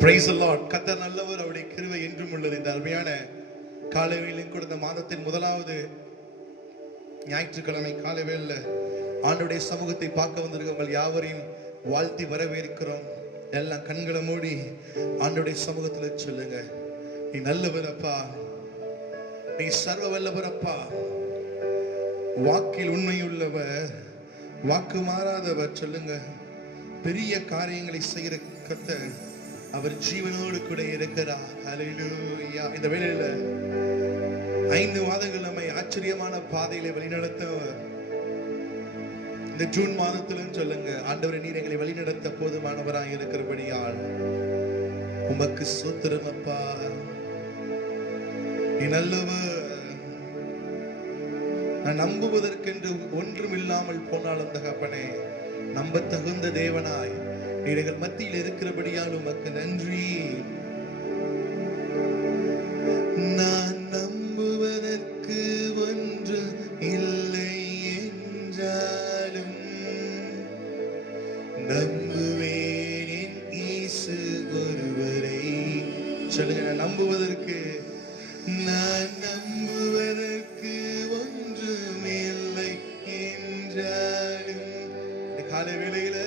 Praise the Lord. கர்த்தர் நல்லவர், அவருடைய கிருபை என்றும் உள்ளது. இந்த அருமையான காலை வேளையில் கூட இந்த மாதத்தின் முதலாவது ஞாயிற்றுக்கிழமை காலை வேளையில் ஆண்டவருடைய சமூகத்தை பார்க்க வந்திருக்கவங்க யாவரையும் வாழ்த்தி வரவேற்கிறோம். எல்லாம் கண்களை மூடி ஆண்டவருடைய சமூகத்தில் சொல்லுங்க, நீ நல்லவர் அப்பா, நீ சர்வ வல்லவர் அப்பா, வாக்கில் உண்மையுள்ளவர், வாக்கு மாறாதவர். சொல்லுங்க, பெரிய காரியங்களை செய்கிற கர்த்தர் அவர் ஜீவனோடு கூட இருக்கிறார். ஹல்லேலூயா. இந்த வேளையில 5 மாதங்கள் நம்மை ஆச்சரியமான பாதையில வழிநடத்த இந்த ஜூன் மாதத்திலும் சொல்லுங்க, ஆண்டவரே நீர் எங்களை வழிநடத்த போதுமானவராய் இருக்கிறபடியால் உமக்கு ஸ்தோத்திரம் அப்பா. நீ நல்லவர். நான் நம்புவதற்கென்று ஒன்றும் இல்லாமல் போனாலும் தகப்பனே, நம்ப தகுந்த தேவனாய் நீர் எங்கள் மத்தியில் இருக்கிறபடியால் உமக்கு நன்றி. நான் நம்புவதற்கு ஒன்று இல்லை என்றாலும் நம்புவேன் என் இயேசு ஒருவரை. சொல்லுங்க, நான் நம்புவதற்கு ஒன்றும் இல்லை என்றாலும் இந்த காலை வேளையில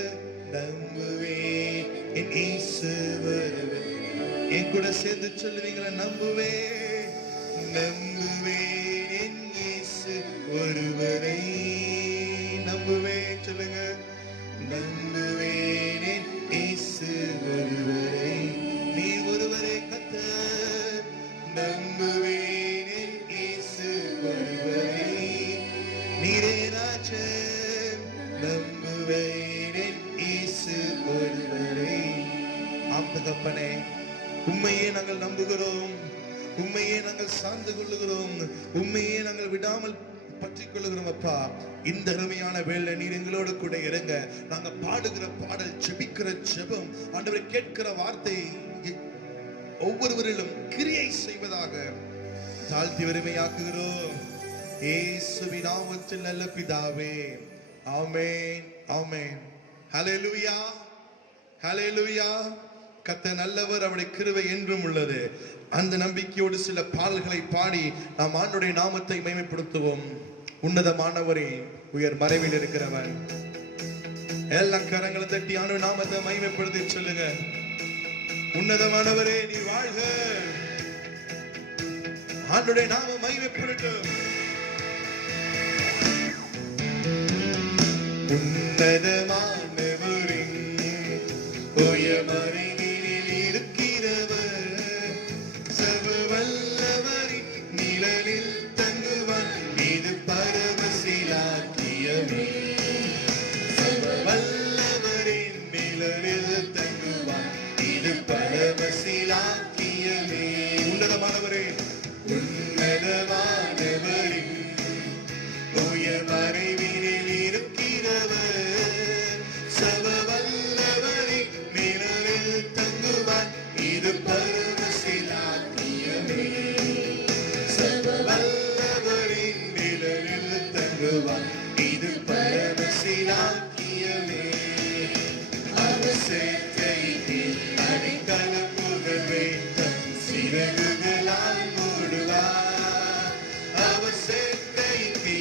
நம்புவேன் என் இயேசு ஒருவரை. என் கூட சேர்ந்து சொல்லுவீங்களா? நம்புவேன் என் இயேசு ஒருவரை. நம்புவேன். சொல்லுங்க, நம்புவேன் என் இயேசு ஒருவரை. நீ ஒருவரே கர்த்தர். நம்புவேன் என் இயேசு ஒருவரை. நீரே ராஜன். நம்புவேன் என் இயேசு ஒருவரை. ஆம் தகப்பனே, உம்மையே நாங்கள் நம்புகிறோம், உம்மையே நாங்கள் சார்ந்து கொள்ளுகிறோம், உம்மையே நாங்கள் விடாமல் பற்றிக் கொள்ளுகிறோம் அப்பா. இந்த அருமையான வேளை நீர் எங்களோடு கூட இருங்க. நாங்க பாடுகிற பாடல், ஜெபிக்கிற ஜெபம், ஆண்டவரை கேட்கிற வார்த்தை ஒவ்வொருவரிலும் கிரியை செய்வதாக தாழ்த்தி வறுமையாக்குகிறோம். இயேசுவின் நாமத்தில் நல்ல பிதாவே, ஆமென், ஆமென். ஹல்லேலூயா, ஹல்லேலூயா. கர்த்தர் நல்லவர், அவருடைய கிருபை என்றும் உள்ளது. அந்த நம்பிக்கையோடு சில பாடல்களை பாடி நாம் ஆண்டவருடைய நாமத்தை மகிமைப்படுத்துவோம். உன்னதமானவரே, உயர் மறைவில் இருக்கிறவர். எல்லா கரங்களை தட்டி ஆண்டவருடைய நாமத்தை மகிமைப்படுத்தி சொல்லுங்க, உன்னதமானவரே நீ வாழ்க. ஆண்டவருடைய நாமம் மகிமைப்படட்டும். உன்னதமானவரின் உயர் மறைவினில் இருக்கிறவர், சர்வ வல்லவரின் நிழலில் தங்குவான், இது பரமசிலாக்கியமே. சர்வ வல்லவரின் நிழலில் தங்குவான், இது பரமசிலாக்கியமே. உன்னதமானவரே, உன்னதமானவரின் உயர் மறைவினில் இருக்கிறவர், சர்வ வல்லவரின் நிழலில் தங்குவான், இது பரமசிலாக்கியமே. சர்வ வல்லவரின் நிழலில் தங்குவான், இது பரமசிலாக்கியமே. அவர் சேட்டைக்கு அடைக்கலம் புகழ்வை தம் சிறகுகளால் மூடுவார். அவர் சேட்டைக்கு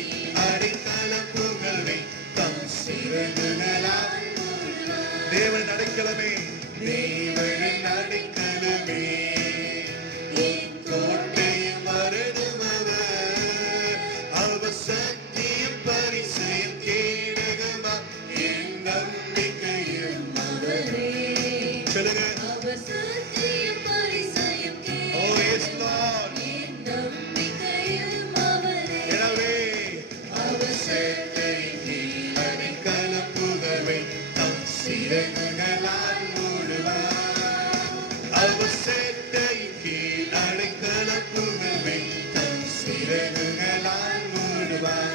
அடைக்கலம் புகழ்வை தம் சிறகுகளால் மூடுவார். தேவன் அடைக்கலமே, தேவன் அடைக்கலமே, கோட்டையும் மரணம் அவர். அவர் சத்தியம் பரிசயம் கேடகமா, என் நம்பிக்கையும் அவரே. சொல்லுங்க, அவர் சத்தியம் பரிசயம் கேடகமா, oh yes Lord, என் நம்பிக்கையும் அவரே. எனவே அவர் சேட்டைக்கு அடைக்கலம் புகழ்வை தம் சிறகுகளால் மூடுவார். அவர் சேட்டைக்கு அடைக்கலம் புகழ்வை தம் சிறகுகளால் மூடுவார்.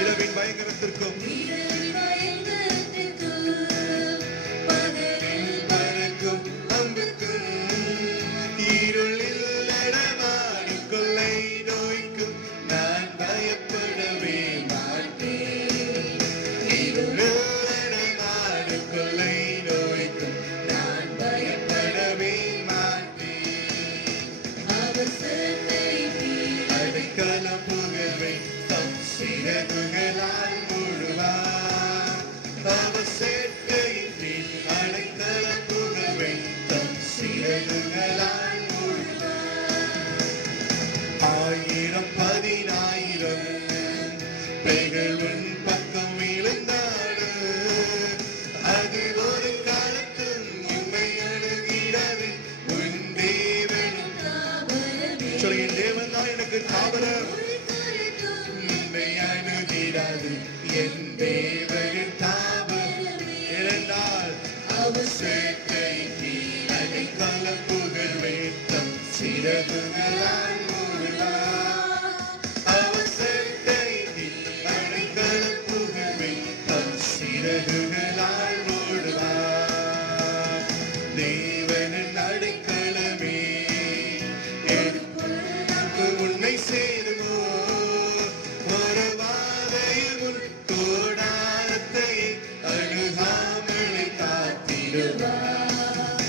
இரவின் பயங்கரத்திற்கும் பகலில் பறக்கும் அம்புக்கும், இருளில் நடமாடும் கொள்ளை நோய்க்கும் நான் பயப்படவே மாட்டேன். இருளில் நடமாடும் கொள்ளை நோய்க்கும் நான் பயப்படவே சிறகுகளால் ஆயிரம் 10,000 பேய்கள் உன் பக்கம் விழுந்தாலும் அது ஒரு காலத்தும் உண்மை அணுகிறது. உன் தேவனும் சொல்லுங்க, தேவன் தான் எனக்கு காவலர், உண்மை அணுகிறது என் தேவனின் காவல். இரண்டால் அவர் சேட்டைக்கு அடைக்கலம் புகழ்வேன், தம் சிறகுகளால் மூடுவார். அவர் சேட்டைக்கு அடைக்கலம் புகழ்வேன், தம் சிறகுகளால் மூடுவார். தேவனின் அடைக்கலமே உன்னை சேருமோ, ஒரு வாதையில் உன் கூடாரத்தை அணுகாமலை காத்திடுவார்.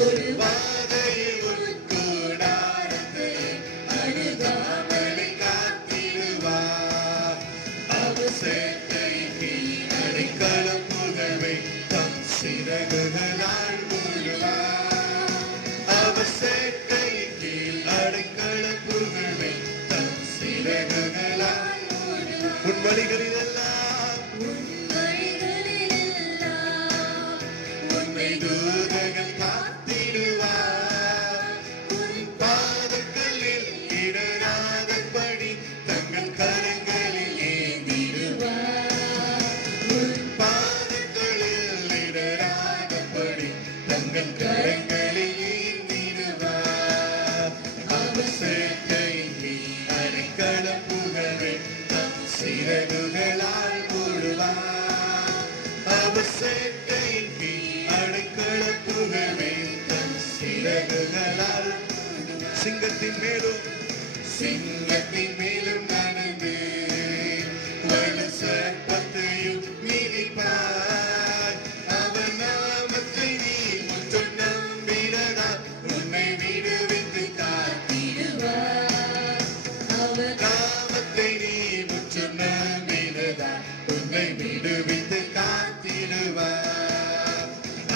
ஒரு வாதையில் உன் கூடாரத்தை அணுகாமலை காத்திடுவார். அவர் சேட்டைக்கு அடைக்கலம் புகழ்வை தம் சிறகுகளால் மூடுவார். அவர் சேட்டையின் கீழ் அடைக்கலம் புகழ்வை தம் சிறகுகளால் உன் வழிகளிலெல்லாம் உன்னை தூதர்கள் காத்திடுவார். உன் பாதங்களில் இடராதபடி தங்கள் கரங்களில் ஏந்திடுவார். உன் பாதங்களில் இடராதபடி தங்கள் கரங்களில் ஏந்திடுவார். அவர் சேட்டையின் கீழ் அடைக்கலம் புகழ்வை தம் சிறகுகளால் மூடுவார். அவர் சேட்டையின் கீழ் அடைக்கலம் புகழ்வை தம் சிறகுகளால் சிங்கத்தின் மேலும் நடந்து வலு சர்ப்பத்தையும் மிதிப்பார். அவர் நாமத்தை நீ முற்றும் நம்பினதால் உன்னை விடுவித்து காத்திடுவார். அவர் நாமத்தை நீ முற்றும் நம்பினதால் உன்னை விடுவித்து காத்திடுவார்.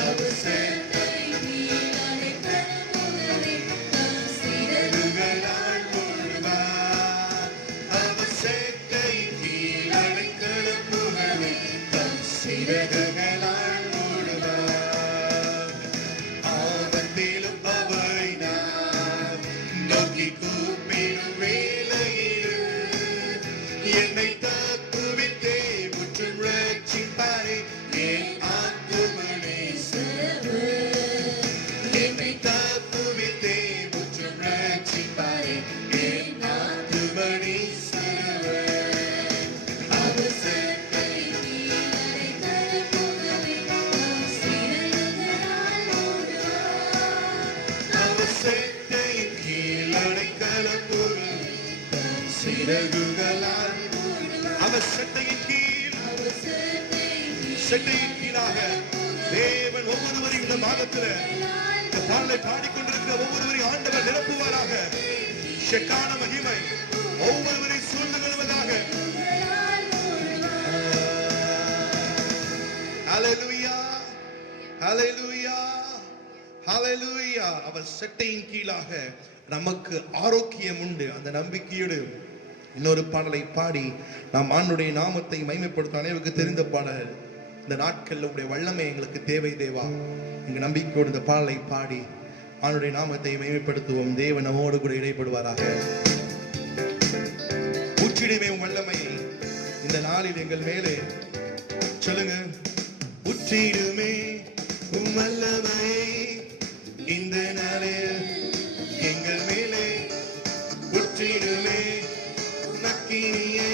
அவர் சேட்டையின் கீழ் அடைக்கலம் புகழ்வை தம் சிறகுகளால் மூடுவார். அவர் சேட்டையின் கீழ் அடைக்கலம் புகழ்வை தம் சிறகுகளால் மூடுவார். ஆபத்திலும் அவரை நான் நோக்கி கூப்பிடும் வேளையில் என்னை தப்புவித்தே முற்றும் ரட்சிப்பாரே என் ஆத்துமனே சர்வர். என்னை தப்புவித்தே முற்றும் ரட்சிப்பாரே என் ஆத்துமனே சர்வர். அவர் சேட்டையின் கீழ் அடைக்கலம் புகழ்வை தம் சிறகுகளால் மூடுவார். அவர் சேட்டையின் கீழ் அடைக்கலம் புகழ்வை தம் சிறகுகளால் அவர் சேட்டையின் கீழாக தேவன் ஒவ்வொருவரையும் இந்த மாதத்தில் இந்த பாடலை பாடிக்கொண்டிருக்கிற ஒவ்வொருவரையும் ஆண்டவர் நிரப்புவாராக. ஷெக்கான மகிமை ஒவ்வொருவரை சூழ்ந்து கொள்வதாக. ஹல்லேலூயா, ஹல்லேலூயா, ஹல்லேலூயா. அவர் சேட்டையின் கீழாக நமக்கு ஆரோக்கியம் உண்டு. அந்த நம்பிக்கையோடு இன்னொரு பாடலை பாடி நாம் ஆண்டுடைய நாமத்தை மகிமைப்படுத்த அனைவருக்கு தெரிந்த பாடல். இந்த நாட்களில் உடைய வல்லமை எங்களுக்கு தேவை தேவா. எங்க நம்பிக்கையோடு இந்த பாடலை பாடி ஆண்டுடைய நாமத்தை மகிமைப்படுத்துவோம். தேவன் நம்மோடு கூட இடைப்படுவாராக. ஊற்றிடுமே உம் வல்லமையை இந்த நாளில் எங்கள் மேலே சொல்லுங்க. ஊற்றிடுமே உம் வல்லமையை இந்த நாளில் எங்கள் மேலே ஊற்றிடுமே. நக்கினியை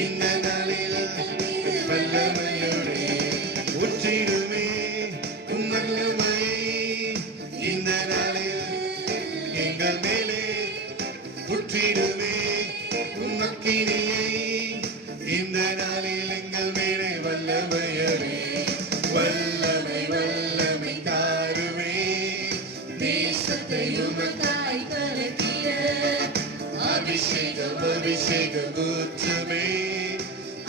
இந்த நாளில் வல்லமையோடு ஊற்றிடுமே. உம் வல்லமையை இந்த நாளில் எங்கள் மேலே ஊற்றிடுமே. உம் நக்கினியை இந்த நாளில் எங்கள் மேலே வல்லமையோடு வல்லமை வல்லமை தாருமே. தேசத்தை உமக்காய் கலக்கிட அபிஷேகம் அபிஷேகம் ஊற்றுமே.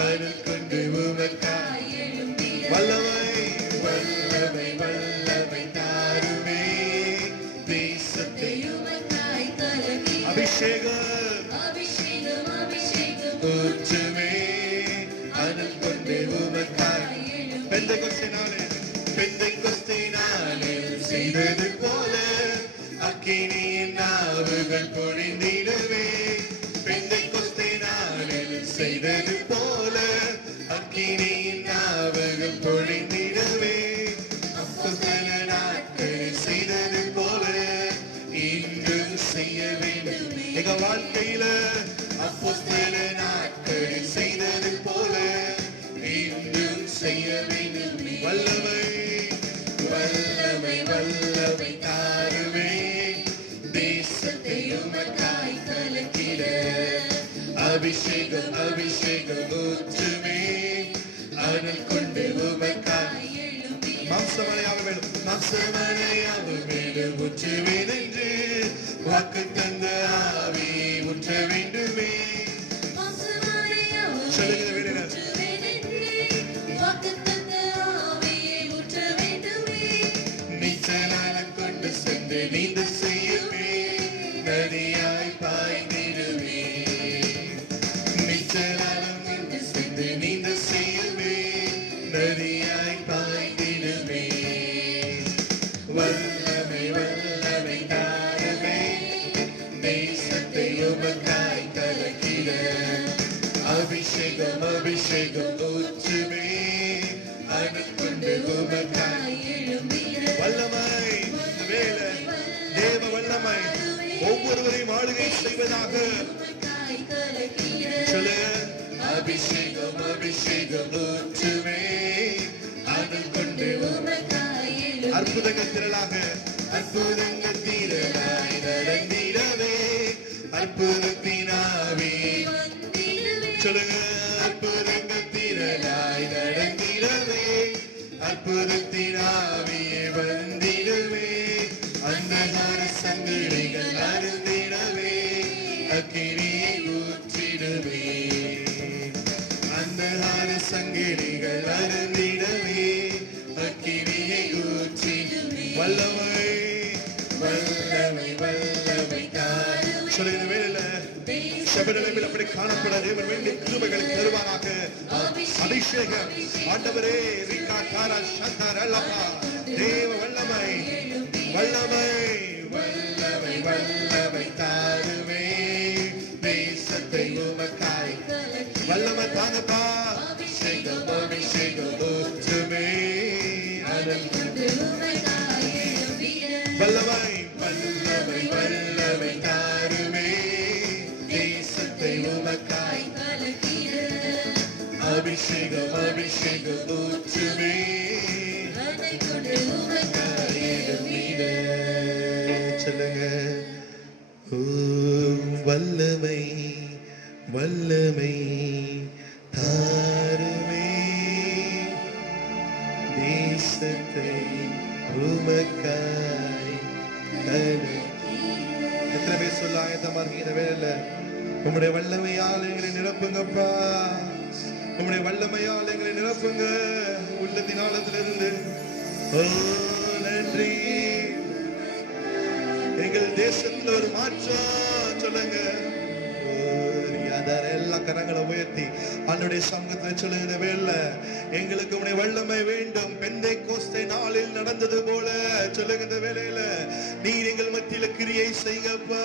அருள் கொண்டு உமக்காய் எழும்பிட வல்லமை வல்லமை வல்லமை தாருமே. அபிஷேகம் ஊற்றுமே அனல் கொண்டு உமக்காய் பெந்தைக்கொஸ்தே நாளில் செய்தது போல அக்கினியின் நாவுகள் பொழிந்திடவே பெந்தைக்கொஸ்தே நாளில் செய்தது போல அக்கினியின் நாவுகள் பொழிந்திடவே அப்போஸ்தல நாட்களில் செய்தது போல இன்றும் செய்ய வேண்டும் எங்க வாழ்க்கையில அப்போஸ்தல நாட்களில் செய்தது போல இன்றும் செய்ய வேண்டும் வல்லமை வல்லமை வல்லமை தாருவே தேசத்தை உமக்காய் கலக்கிட அபிஷேகம் அபிஷேகம் ஊற்றுமே அனல் கொண்டு உமக்காய் மாம்சமலையாக வேண்டும் மாம்சமலையாக வேண்டும் ஊற்றுவேன் என்று வாக்கு தந்த ஆவியை ஊற்ற வேண்டுமே சொல்லுகிற வேண்டிய நீச்சலாலம் கொண்டு சென்று நீந்த செய்யுமே நதியாய் பாய்ந்திடுமே நீச்சலாலம் கொண்டு சென்று நீந்த செய்யுமே நதியாய் பாய்ந்திடுமே வல்லமை வல்லமை தாருமே தேசத்தை உமக்காய் கலக்கிட அபிஷேகம் அபிஷேகம் ஊற்றுமே அனல் கொண்டு உமக்காய் வல்லமை வேலை தேவ வல்லமை ஒவ்வொருவரையும் ஆளுகை செய்வதாக சொல்லு அபிஷேகம் அபிஷேகம் ஊற்றுமே அனல் கொண்டு அற்புதங்கள் திரளாக அற்புதங்கள் திரளாய் நடந்திடவே அற்புதத்தினாவே சொல்லுங்க அற்புதங்கள் திரளாய் நடந்திடவே அற்புதத்தினாவியே வந்திடவே அந்தகார சங்கிலிகள் அருந்திடவே அக்கினியை ஊற்றிடவே அந்தகார சங்கிலிகள் அருந்திடவே அக்கினியை ஊற்றிடவே வல்லமை வல்லமை வல்லமை சொல்லுகிற வேலையில செபநிலையில் அப்படி காணப்பட தேவன் வேண்டிய கிருபைகளை தருவாராக அபிஷேகம் ஆண்டவரே ரீகா காரா சந்தர் அல்லப்பா தேவ வல்லமை வல்லமை வல்லமை வல்லமை தாருவே தேசத்தை உமக்காய் வல்லமை தாங்கப்பா அபிஷேகம் அபிஷேகம் ஊற்றுமே அனல் கொண்டு வல்லமை வல்லமை வல்லமை தாருமே தேசத்தை உமக்காய் அபிஷேகம் அபிஷேகம் ஊற்றுமே சொல்லுங்க வல்லமை வல்லமை தாருமே தேசத்தை உமக்காய் எத்தனை பேர் சொல்ல ஆயத்தமா இருக்கீங்க வேலை உங்களுடைய வல்லமையால் எங்களை நிரப்புங்கப்பா உங்களுடைய வல்லமையால் எங்களை நிரப்புங்க உள்ளத்தின் ஆழத்திலிருந்து நன்றி எங்கள் தேசத்துல ஒரு மாற்றம் சொல்லுங்க எல்லா கரங்களை உயர்த்தி அன்னுடைய சமூகத்துல சொல்லுகிற வேலை எங்களுக்கு உடைய வல்லமை வேண்டும் பெந்தைக்கோஸ்தே நாளில் நடந்தது போல சொல்லுகிற வேலையில நீர் எங்கள் மத்தியில கிரியை செய்யப்பா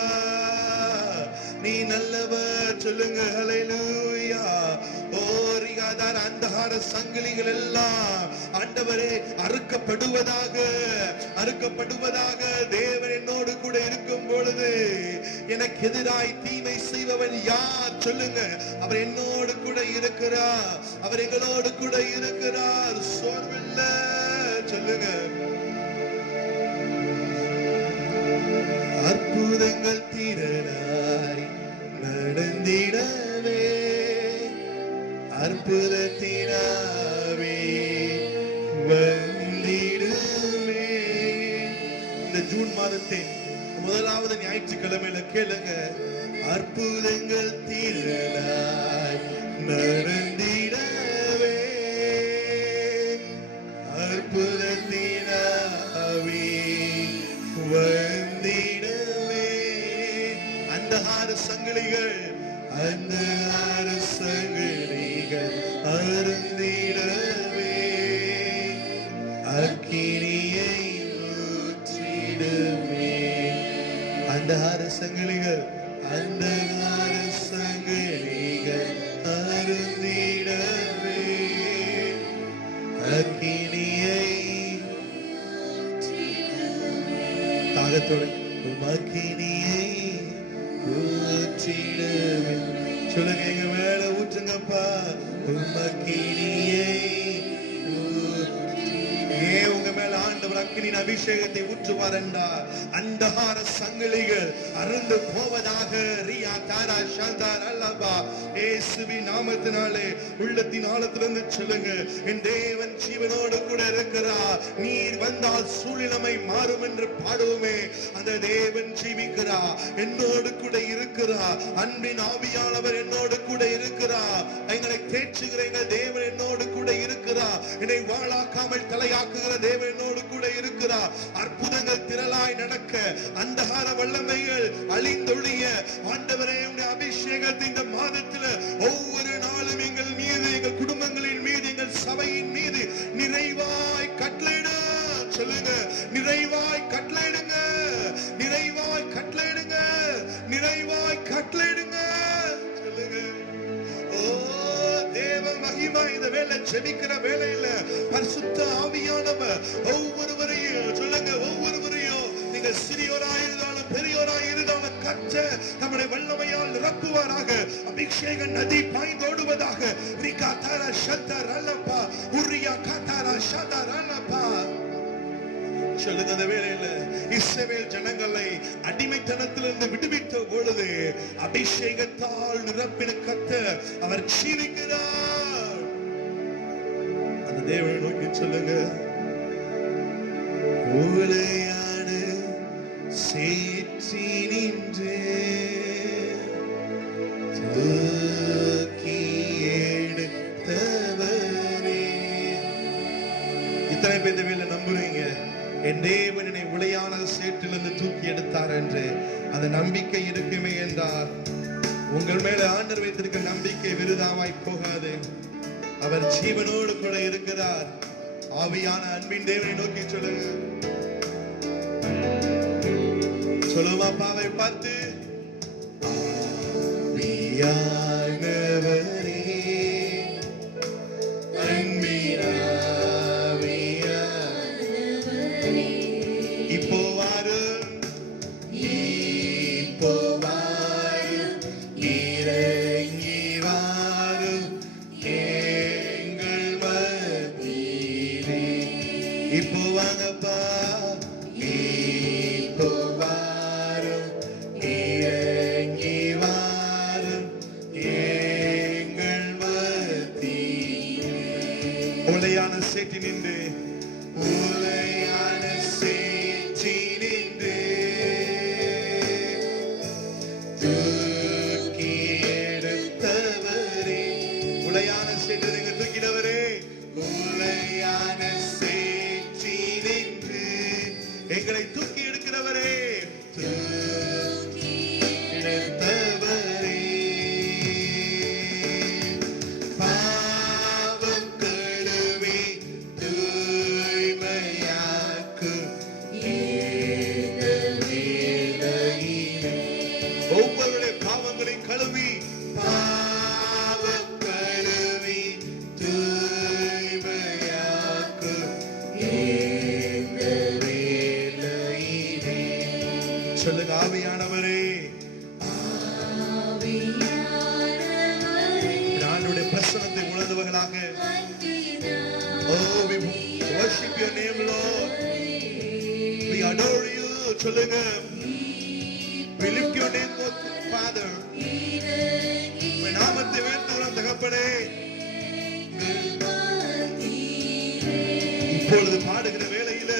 நீ நல்லவர் சொல்லுங்க ஹல்லேலூயா ஓரிகாதார் அந்தகார சங்கிலிகள் எல்லாம் ஆண்டவரே அறுக்கப்படுவதாக தேவன் என்னோடு கூட இருக்கும் பொழுது எனக்கு எதிராய் தீமை செய்பவன் யார் சொல்லுங்க அவர் என்னோடு கூட இருக்கிறார் அவர் எங்களோடு கூட இருக்கிறார் சோர்வில்லை சொல்லுங்க அற்புதங்கள் திரளாய் நடந்திடவே அற்புதத்தினாவே வந்திடுமே இந்த ஜூன் மாதத்தின் முதலாவது ஞாயிற்றுக்கிழமையில கேளுங்க அற்புதங்கள் திரளாய் நடந்திடவே அற்புதத்தினாவே வந்திடவே அந்தகார சங்கிலிகள் அந்தகார சங்கிலிகள் அருந்திடவே அக்கினியை ஊற்றிடுமே. அந்தகார சங்கிலிகள் அந்தகார சங்கிலிகள் அருந்திடவே அக்கினியை தாகத்தோடு அக்கினியை ஊற்றிடுவே. சொல்லுங்க, எங்க மேல ஊற்றுங்கப்பா அக்கினியை. ஏன் உங்க மேல ஆண்டவர் அக்கினியின் அபிஷேகத்தை ஊற்றுவார் என்றால் அந்தகார சங்கிலிகள் அருந்து போவதாக. ரியா தாரா ஷாந்தார் அல்லபா இயேசுவின் நாமத்தினாலே உள்ளத்தின் ஆழத்திலிருந்து சொல்லுங்க, என் தேவன் ஜீவனோடு கூட இருக்கிறார். நீர் வந்தால் சூழ்நிலைமை மாறும் என்று பாடுவோமே. அந்த தேவன் ஜீவிக்கிறார், என்னோடு கூட இருக்கிறார். அன்பின் ஆவியானவர் என்னோடு கூட இருக்கிறார். எங்களை தேற்றுகிற எங்கள் தேவன் என்னோடு கூட இருக்கிறார். என்னை வாழாக்காமல் தலையாக்குகிற தேவன் என்னோடு கூட இருக்கிறார். அற்புதங்கள் திரளாய் நடக்க, அந்தகார வல்லமைகள் அழிந்தொழிய ஆண்டவரே உம்முடைய அபிஷேகத்தை இந்த மாதத்தில் ஒவ்வொரு நாளும் எங்கள் மீது, எங்கள் குடும்பங்களின் மீது, எங்கள் சபையின் மீது நிறைவாய் கட்டளையிட. சொல்லுங்க, நிறைவாய் கட்டளையிடுங்க, நிறைவாய் கட்டளையிடுங்க, நிறைவாய் கட்டளையிடுங்க. சொல்லுங்க, ஓ தேவ மகிமை இந்த வேளை ஜெபிக்கிற வேளையில பரிசுத்த ஆவியானவர் ஒவ்வொருவரையும் சொல்லுங்க, ஒவ்வொருவரையும் நீங்க சிறியோராய் இருந்தாலும் பெரியோராய் இருந்தாலும் கர்த்தர் நம்முடைய வல்லமையால் நிரப்புவாராக. அபிஷேக நதி பாய்ந்தோடுவதாக. ரிகா தாரா ஷத்தர் அல்லப்பா உரியா காதாரா ஷதர் அல்லப்பா. சொல்லுங்க, அந்த வேளையில இஸ்ரவேல் ஜனங்களை அடிமைத்தனத்திலிருந்து விடுவித்த பொழுது அபிஷேகத்தால் நிரப்பின கர்த்தர் அவர் ஜீவிக்கிறார். அந்த தேவனை நோக்கி சொல்லுங்க, ஓலையான சேற்றி நின்று தூக்கி எடுத்தவரே. இத்தனை பேர் இந்த வேளை நம்புறீங்க, என் தேவன் என்னை உளையான சேற்றிலிருந்து தூக்கி எடுத்தார் என்று. அந்த நம்பிக்கை இருக்குமே என்றால் உங்கள் மேல ஆண்டவர் வைத்திருக்க நம்பிக்கை விருதாவாய் போகாது. அவர் ஜீவனோடு கூட இருக்கிறார். ஆவியான அன்பின் தேவனை நோக்கி சொல்லுங்க, சொல்லுமா அப்பாவை பார்த்து, ஆவியானவரே இப்போ வாரும், இப்போ வாரும், இறங்கி வாரும் எங்கள் மத்தியிலே. இப்போ வாங்கப்பா, இப்போ வாரும், இறங்கி வாரும் எங்கள் மத்தியிலே. உளையான சேற்றி நின்று, உளையான சேற்றி நின்று தூக்கி எடுத்தவரே. உளையான சேற்றை நீங்க தூக்கினவரே, உளையான சேற்றி நின்று எங்களை தூக்கி எடுக்கிறவரே, தூக்கி எடுத்தவரே. பாவம் கழுவி தூய்மையாக்கும் ஒவ்வொருடைய பாவங்களை கழுவி, பாவம் கழுவி தூய்மையாக்கும் சொல்லுங்க, ஆவியானவரே, ஆண்டவருடைய பிரசன்னத்தை உணர்ந்தவர்களாக. Oh, we worship your name, Lord. We adore you. சொல்லுங்க, we lift your name, Father. உம்முடைய நாமத்தை உயர்த்துகிறோம் தகப்பனே. இப்பொழுது பாடுகிற வேளையில,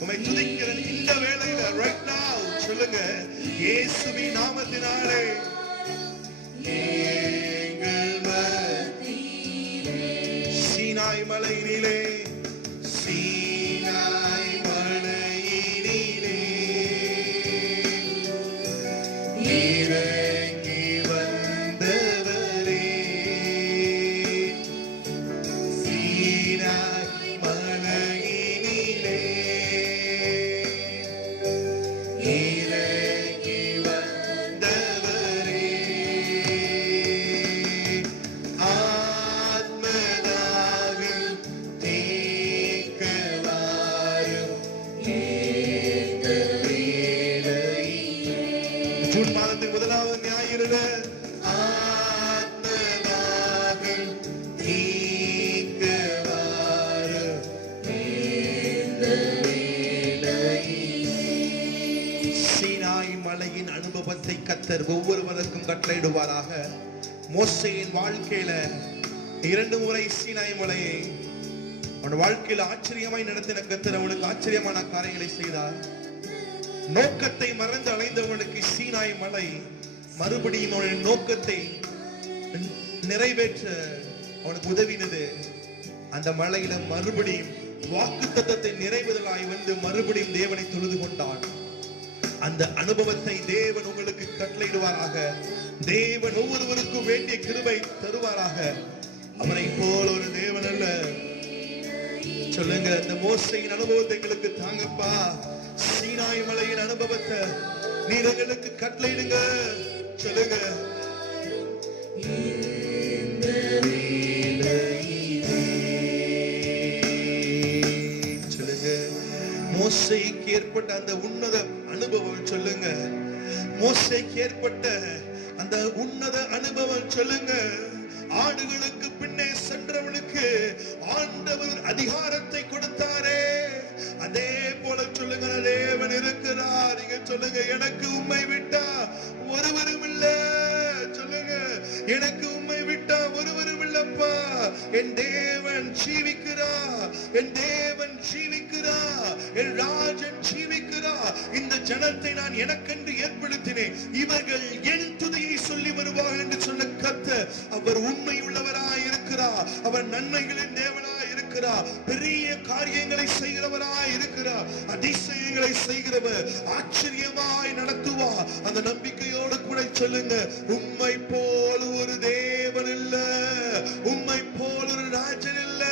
உம்மை துதிக்கிற இந்த வேளையில, right now சொல்லுங்க, இயேசுவின் நாமத்தினாலே எங்கள் மத்தியிலே. சீனாய் மலையினிலே, சீனாய் மலையினிலே இறங்கி வந்தவரே, ஆத்மதாகம் தீர்க்க வாரும் இந்த வேளையிலே. ஜூன் மாதத்தின் முதலாவது ஞாயிறுல ஆத்மதாகம் தீர்க்க வாரும் இந்த வேளையிலே. சீனாய் மலையின் அனுபவத்தை கர்த்தர் ஒவ்வொருவருக்கும் கட்டளையிடுவாராக. மோசேயின் வாழ்க்கையில 2 முறை சீனாய் மலையை அவன் வாழ்க்கையில ஆச்சரியமாய் நடத்தின கர்த்தர் அவனுக்கு ஆச்சரியமான காரியங்களை செய்தார். நோக்கத்தை மறந்து அலைந்தவனுக்கு சீனாய் மலை மறுபடியும் அவனின் நோக்கத்தை நிறைவேற்ற அவனுக்கு உதவினது. அந்த மலையில மறுபடியும் வாக்குத்தத்தத்தை நிறைவேறலாய் வந்து மறுபடியும் தேவனை தொழுது கொண்டான். அந்த அனுபவத்தை தேவன் உங்களுக்கு கட்டளையிடுவாராக. தேவன் ஒவ்வொருவருக்கும் வேண்டிய கிருபை தருவாராக. அவரை போல் ஒரு தேவன் அல்ல. சொல்லுங்க, அந்த மோசையின் அனுபவத்தை எங்களுக்கு தாங்கப்பா. சீனாய் மலையின் அனுபவத்தை நீர் எங்களுக்கு கட்டளையிடுங்க. சொல்லுங்க, சொல்லுங்க, மோசைக்கு ஏற்பட்ட அந்த உன்னத அனுபவம் சொல்லுங்க. மோசைக்கு ஏற்பட்ட அந்த உன்னத அனுபவம் சொல்லுங்க. ஆடுகளுக்கு பின்னே சென்றவனுக்கு ஆண்டவர் அதிகாரத்தை கொடுத்தாரே, அதே போல சொல்லுங்க, தேவன் இருக்கிறார். நீங்க சொல்லுங்க, எனக்கு உம்மை விட்டா ஒருவரும் இல்ல. சொல்லுங்க, எனக்கு உம்மை விட்டா ஒருவரும் இல்லப்பா. என் தேவன் ஜீவிக்கிறா, என் தேவன் ஜீவிக்கிறா, என் ராஜன் ஜீவிக்கிறா. இந்த ஜனத்தை நான் எனக்கென்று ஏற்படுத்தினேன், இவர்கள் என் துதியை சொல்லி வருவார்கள் என்று சொன்ன கர்த்தர் அவர் உண்மை உள்ளவராய் இருக்கிறார். அவர் நன்மைகளின் தேவனாய் இருக்கிறார். பெரிய காரியங்களை செய்கிறவராய் இருக்கிறார். அதிசயங்களை செய்கிறவர், ஆச்சரியமாய் நடத்துவார். அந்த நம்பிக்கையோடு கூட சொல்லுங்க, உம்மை போல ஒரு தேவன் இல்ல, உம்மை போல ஒரு ராஜன் இல்ல.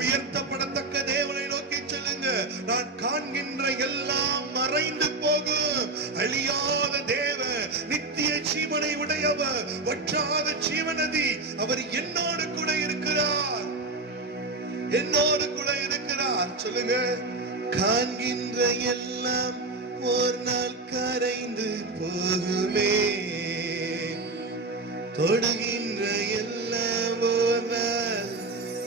உயர்த்தப்படத்தக்க தேவனை நோக்கி சொல்லுங்க, நான் காண்கின்ற எல்லாம் மறைந்து போகும். அழியாத தேவன், நித்திய ஜீவனை உடையவர், வற்றாத ஜீவநதி, அவர் என்னோடு கூட இருக்கிறார், என்னோடு கூட இருக்கிறார். சொல்லுங்க, காண்கின்ற எல்லாம் ஒரு நாள் கரைந்து போகுமே, தொடுகின்ற எல்லாம் ஒரு நாள்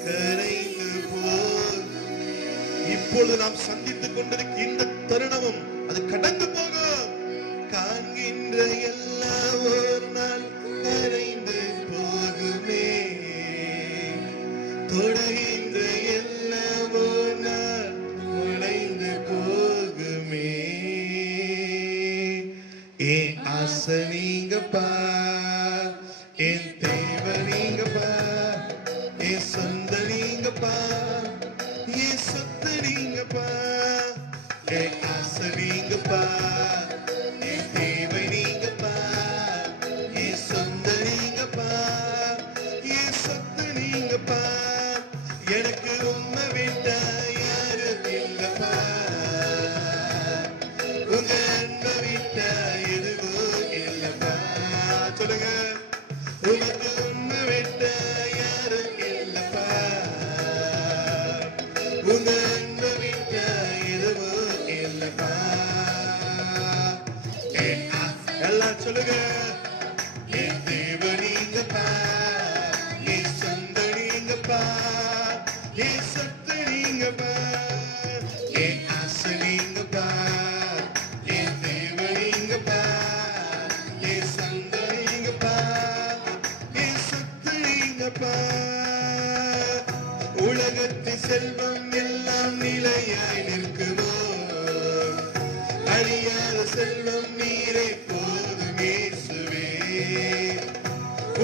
கரைந்து போகும். இப்பொழுது நாம் சந்தித்துக் கொண்டிருக்கிற இந்த தருணமும் அது கடந்து போகும். காண்கின்ற எல்லாம் ஒரு நாள் கரைந்து போகுமே, தொடுகின்ற எல்லாம் ஒரு நாள் உடைந்து போகுமே. என் ஆசை நீங்கப்பா, என் தேவை நீங்கப்பா, என் சொந்த நீங்கப்பா, என் சொத்து நீங்கப்பா. என் ஆசை நீங்கப்பா, என் தேவை நீங்கப்பா, என் சொந்த நீங்கப்பா, என் சொத்து நீங்கப்பா. எனக்கு உண்மை விட்டா யாரும் இல்லப்பா, உங்க அன்பை விட்டா எதுவும் இல்லப்பா. சொல்லுங்க, உனக்கு உண்மை விட்டா யாரும் இல்லப்பா, உங்க அன்பை விட்டா எதுவும் இல்லப்பா. எல்லாம் சொல்லுங்க, என் தேவ நீங்கப்பா, என் சொந்த நீங்கப்பா, என் சொத்து நீங்கப்பா, என் ஆசை நீங்கப்பா, என் தேவ நீங்கப்பா, என் சொந்த நீங்கப்பா, என் சொத்து நீங்கப்பா. உலகத்தின் செல்வம் எல்லாம் நிலையாய் நிற்குமோ, அழியாத செல்வம் நீரை போதும் இயேசுவே.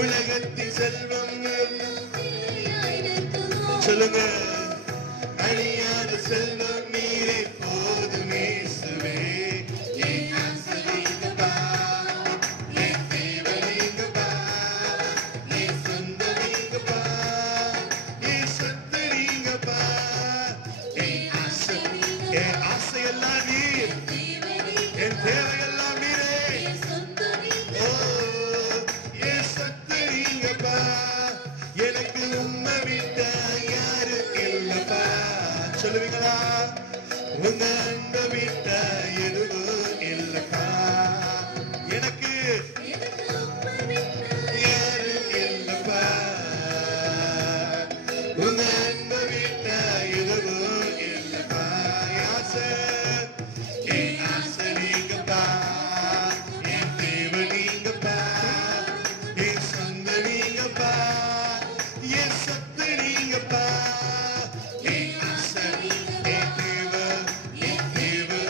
உலகத்தின் செல்வம் சொல்லுங்க, அழியாத செல்வம் நீரை போதும் இயேசுவே. என் ஆசை நீங்கப்பா, என் தேவை நீங்கப்பா, என் சொந்த நீங்கப்பா, என் சொத்து நீங்கப்பா. என் ஆசை, என் ஆசையெல்லாம் நீர், என் தேவையெல்லாம் நீரே. ஓ, என் சத்து நீங்கப்பா, எனக்கு உண்மை விட்ட யாரு இல்லப்பா. சொல்லுவீங்களா? உங்க அன்பை விட்ட எதுவும் இல்லப்பா, எனக்கு யாரு இல்லப்பா. உங்க அன்பை விட்ட எதுவும் இல்லப்பா. என் ஆசை நீங்கப்பா, என் தேவை நீங்கப்பா, என் சொந்த நீங்கப்பா, என் சொத்து நீங்கப்பா. என் ஆசை, என் தேவை,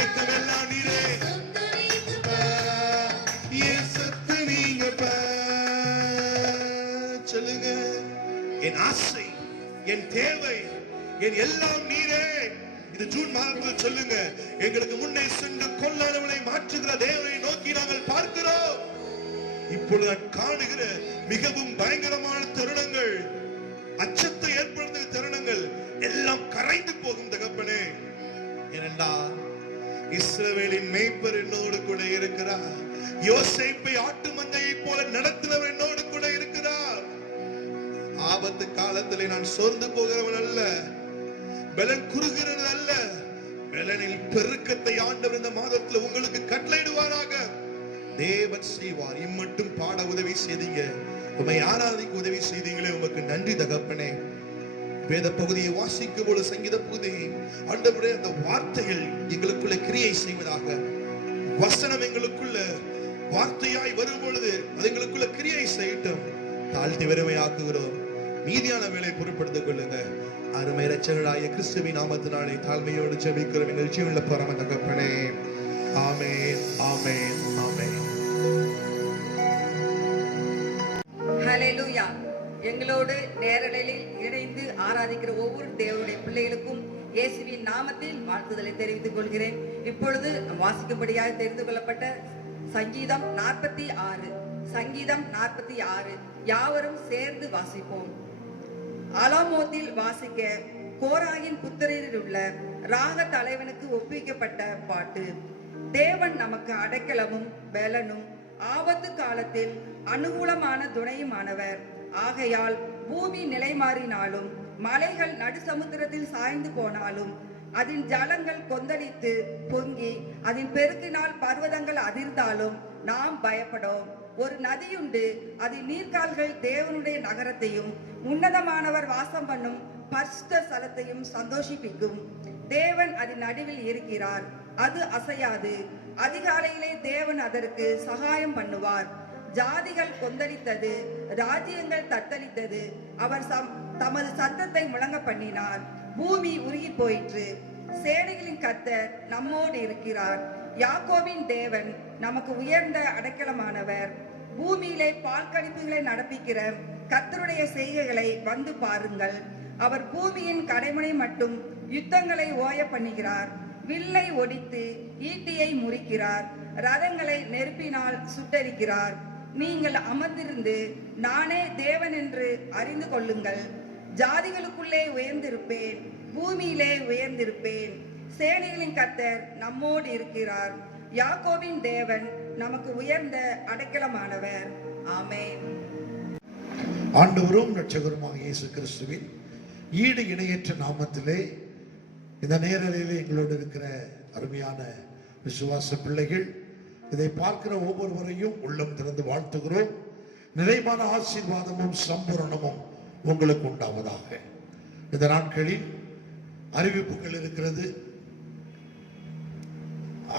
ஏக்கமெல்லாம் நீரே. என் சொத்து நீங்கப்பா. சொல்லுங்க, என் ஆசை, என் தேவை, என் எல்லாம் நீரே. இது ஜூன் மாதத்தில் சொல்லுங்க. எங்களுக்கு முன்னே சென்று கொல்லாதவனை மாற்றுகிற தேவனை நோக்கி நாங்கள் பார்க்கிறோம். இப்பொழுது நான் காணுகிற மிகவும் பயங்கரமான தருணங்கள், அச்சத்தை ஏற்படுத்துகிற தருணங்கள் எல்லாம் கரைந்து போகும் தகப்பனே. ஏனென்றால் இஸ்ரவேலின் மேய்ப்பர் என்னோடு கூட இருக்கிறார். யோசேப்பை ஆட்டு மந்தையை போல நடத்தினவர் என்னோடு கூட இருக்கிறார். ஆபத்து காலத்திலே நான் சோர்ந்து போகிறவன் அல்ல, பலன் குறுகிறது அல்ல. பலனில் பெருக்கத்தை ஆண்டவர் இந்த மாதத்தில் உங்களுக்கு கட்டளையிடுவாராக. தேவன் செய்வார். இம்மட்டும் பாட உதவி செய்தீங்க, உம்மை ஆராதிக்க உதவி செய்தீங்களே, உமக்கு நன்றி தகப்பனே. வேத பகுதியை வாசிக்கும் போது சங்கீத பகுதி ஆண்டவரே, அந்த வார்த்தைகள் எங்களுக்குள்ள கிரியை செய்வதாக. வசனம் எங்களுக்குள்ள வார்த்தையாய் வரும் பொழுது அது எங்களுக்குள்ள கிரியை செய்யட்டும். தாழ்த்தி வெறுமையாக்குகிறோம். மீதியான வேலை பொருட்படுத்திக் கொள்ளுங்க. அருமை இரட்சகராகிய கிறிஸ்துவின் நாமத்தினாலே தாழ்மையோடு ஜெபிக்கிறோம் எங்கள் ஜீவனுள்ள பரம தகப்பனே. ஆமென், ஆமென், ஆமென். ஹல்லேலூயா. எங்களோடு நேரலையில் இணைந்து ஆராதிக்கிற ஒவ்வொரு தேவனுடைய பிள்ளைகளுக்கும் இயேசுவின் நாமத்தில் வாழ்த்துதலை தெரிவித்துக் கொள்கிறேன். இப்பொழுது வாசிக்கும்படியாக தெரிந்து கொள்ளப்பட்ட சங்கீதம் 46. சங்கீதம் 46 யாவரும் சேர்ந்து வாசிப்போம். அலாமோத்தில் வாசிக்க கோராயின் புத்திரரில் உள்ள ராக தலைவனுக்கு ஒப்புவிக்கப்பட்ட பாட்டு. தேவன் நமக்கு அடைக்கலமும் பலனும் ஆபத்து காலத்தில் அனுகூலமான துணையுமானவர். ஆகையால் பூமி நிலைமாறினாலும் மலைகள் நடுசமுத்திரத்தில் சாய்ந்து போனாலும் அதன் ஜலங்கள் கொந்தளித்து பொங்கி அதன் பெருக்கினால் பர்வதங்கள் அதிர்ந்தாலும் நாம் பயப்படோம். ஒரு நதியுண்டு, அதன் நீர்க்கால்கள் தேவனுடைய நகரத்தையும் உன்னதமானவர் வாசம் பண்ணும் பரிசுத்த ஸ்தலத்தையும் சந்தோஷிப்பிக்கும். தேவன் அதன் நடுவில் இருக்கிறார், அது அசையாது. அதிகாலையிலே தேவன் அதற்கு சகாயம் பண்ணுவார். ஜாதிகள் கொந்தளித்தது, ராஜ்யங்கள் தத்தளித்தது. அவர் தமது சத்தத்தை முழங்க பண்ணினார். பூமி உருகி போயிற்று. சேனைகளின் கர்த்தர் நம்மோடு இருக்கிறார். யாக்கோபின் தேவன் நமக்கு உயர்ந்த அடைக்கலமானவர். பூமியிலே பால் கடிப்புகளை நடப்பிக்கிற கர்த்தருடைய செய்கைகளை வந்து பாருங்கள். அவர் பூமியின் கடைமுனை மட்டும் யுத்தங்களை ஓய பண்ணுகிறார். வில்லை ஒடித்து ஈட்டியை முறிக்கிறார். ரதங்களை நெருப்பினால் சுட்டரிக்கிறார். நீங்கள் அமர்ந்திருந்து நானே தேவன் என்று அறிந்து கொள்ளுங்கள். ஜாதிகளுக்குள்ளே உயர்ந்திருப்பேன், பூமியிலே உயர்ந்திருப்பேன். சேனைகளின் கர்த்தர் நம்மோடு இருக்கிறார். யாக்கோபின் தேவன் நமக்கு உயர்ந்த அடைக்கலமானவர். ஆமென். ஆண்டவரும் இரட்சகருமாக இயேசு கிறிஸ்துவின் ஈடு இணையற்ற நாமத்திலே இந்த நேரலையிலே எங்களோடு இருக்கிற அருமையான விசுவாச பிள்ளைகள், இதை பார்க்கிற ஒவ்வொருவரையும் உள்ளம் திறந்து வாழ்த்துகிறோம். நிறைவான ஆசீர்வாதமும் சம்பூரணமும் உங்களுக்கு உண்டாவதாக. இந்த நாட்களில் அறிவிப்புகள் இருக்கிறது.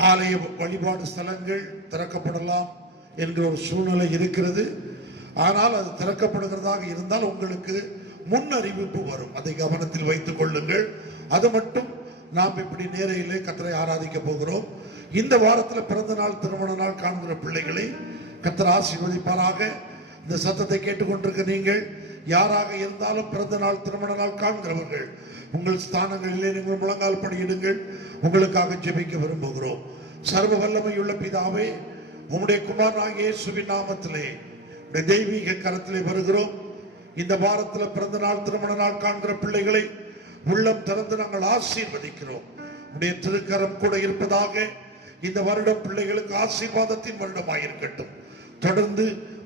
ஆலய வழிபாடு ஸ்தலங்கள் திறக்கப்படலாம் என்ற ஒரு சூழ்நிலை இருக்கிறது. ஆனால் அது திறக்கப்படுகிறதாக இருந்தால் உங்களுக்கு முன் அறிவிப்பு வரும். அதை கவனத்தில் வைத்துக் கொள்ளுங்கள். அது மட்டும் நாம் இப்படி நேரையிலே கர்த்தரை ஆராதிக்க போகிறோம். இந்த வாரத்தில் பிறந்த நாள், திருமண நாள் காண்கிற பிள்ளைகளை கர்த்தர் ஆசீர்வதிப்பாராக. இந்த சத்தத்தை கேட்டுக்கொண்டிருக்க நீங்கள் யாராக இருந்தாலும் பிறந்த நாள், திருமண நாள் காண்கிறவர்கள் உங்கள் ஸ்தானங்களிலே நீங்கள் முழங்கால் படியிடுங்கள். உங்களுக்காக ஜெபிக்க விரும்புகிறோம். சர்வ வல்லமையுள்ள பிதாவே, உம்முடைய குமாரனாகிய இயேசுவின் நாமத்திலே தெய்வீக கரத்திலே வருகிறோம். இந்த வாரத்தில் பிறந்த நாள், திருமண நாள் காண்கிற பிள்ளைகளை உள்ளம் திறந்து நாங்கள் ஆசீர்வதிக்கிறோம். உடைய திருக்கரம் கூட இருப்பதாக. இந்த வருடம் பிள்ளைகளுக்கு ஆசீர்வாதத்தின் வருடமாயிருக்கட்டும். தொடர்ந்து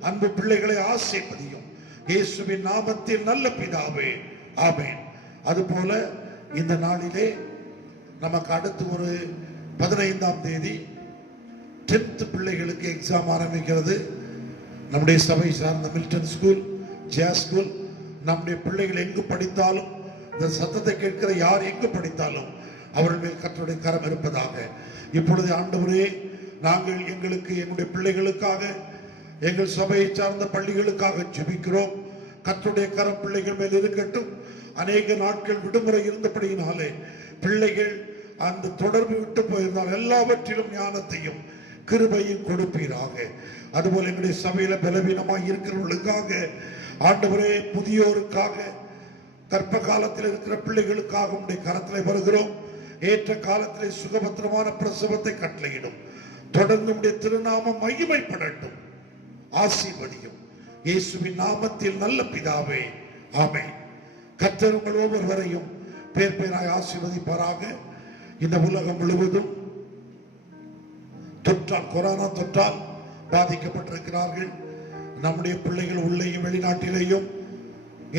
அன்பு பிள்ளைகளை ஆசீர்வதியும் இயேசுவின் நாமத்தில் நல்ல பிதாவே, ஆமென். அதுபோல இந்த நாளிலே நமக்கு அடுத்து ஒரு 15ஆம் தேதி 10th பிள்ளைகளுக்கு எக்ஸாம் ஆரம்பிக்கிறது. நம்முடைய சபை சார்ந்த மில்டன் ஸ்கூல், ஜியா ஸ்கூல், நம்முடைய பிள்ளைகள் எங்கு படித்தாலும், இந்த சத்தத்தை கேட்கிற யார் எங்கு படித்தாலும் அவர்கள் மேல் கர்த்தருடைய கரம் இருப்பதாக. இப்பொழுது ஆண்டவரே, நாங்கள் எங்களுக்கு, எங்களுடைய பிள்ளைகளுக்காக, எங்கள் சபையை சார்ந்த பள்ளிகளுக்காக ஜெபிக்கிறோம். கர்த்தருடைய கரம் பிள்ளைகள் மேல் இருக்கட்டும். அநேக நாட்கள் விடுமுறை இருந்தபடியினாலே பிள்ளைகள் அந்த தொடர்பு விட்டு போயிருந்தால் எல்லாவற்றிலும் ஞானத்தையும் கிருபையும் கொடுப்பீராக. அதுபோல எங்களுடைய சபையில பலவீனமாக இருக்கிறவர்களுக்காக ஆண்டவரே, முதியோருக்காக, கர்ப்ப காலத்தில் இருக்கிற பிள்ளைகளுக்காக உடைய கரத்திலே வருகிறோம். ஏற்ற காலத்திலே சுகபத்திரமான பிரசவத்தை கட்டளையிடும். தொடர்ந்து உடைய திருநாமம் மகிமைப்படட்டும். ஆசீர்வதியும் இயேசுவின் நாமத்தில் நல்ல பிதாவே, ஆமென். கர்த்தர் உங்கள் ஒவ்வொருவரையும் பேர் பேராய் ஆசீர்வதிப்பாராக. இந்த உலகம் முழுவதும் தொற்றால், கொரோனா தொற்றால் பாதிக்கப்பட்டிருக்கிறார்கள். நம்முடைய பிள்ளைகள் உள்ளேயும் வெளிநாட்டிலேயும்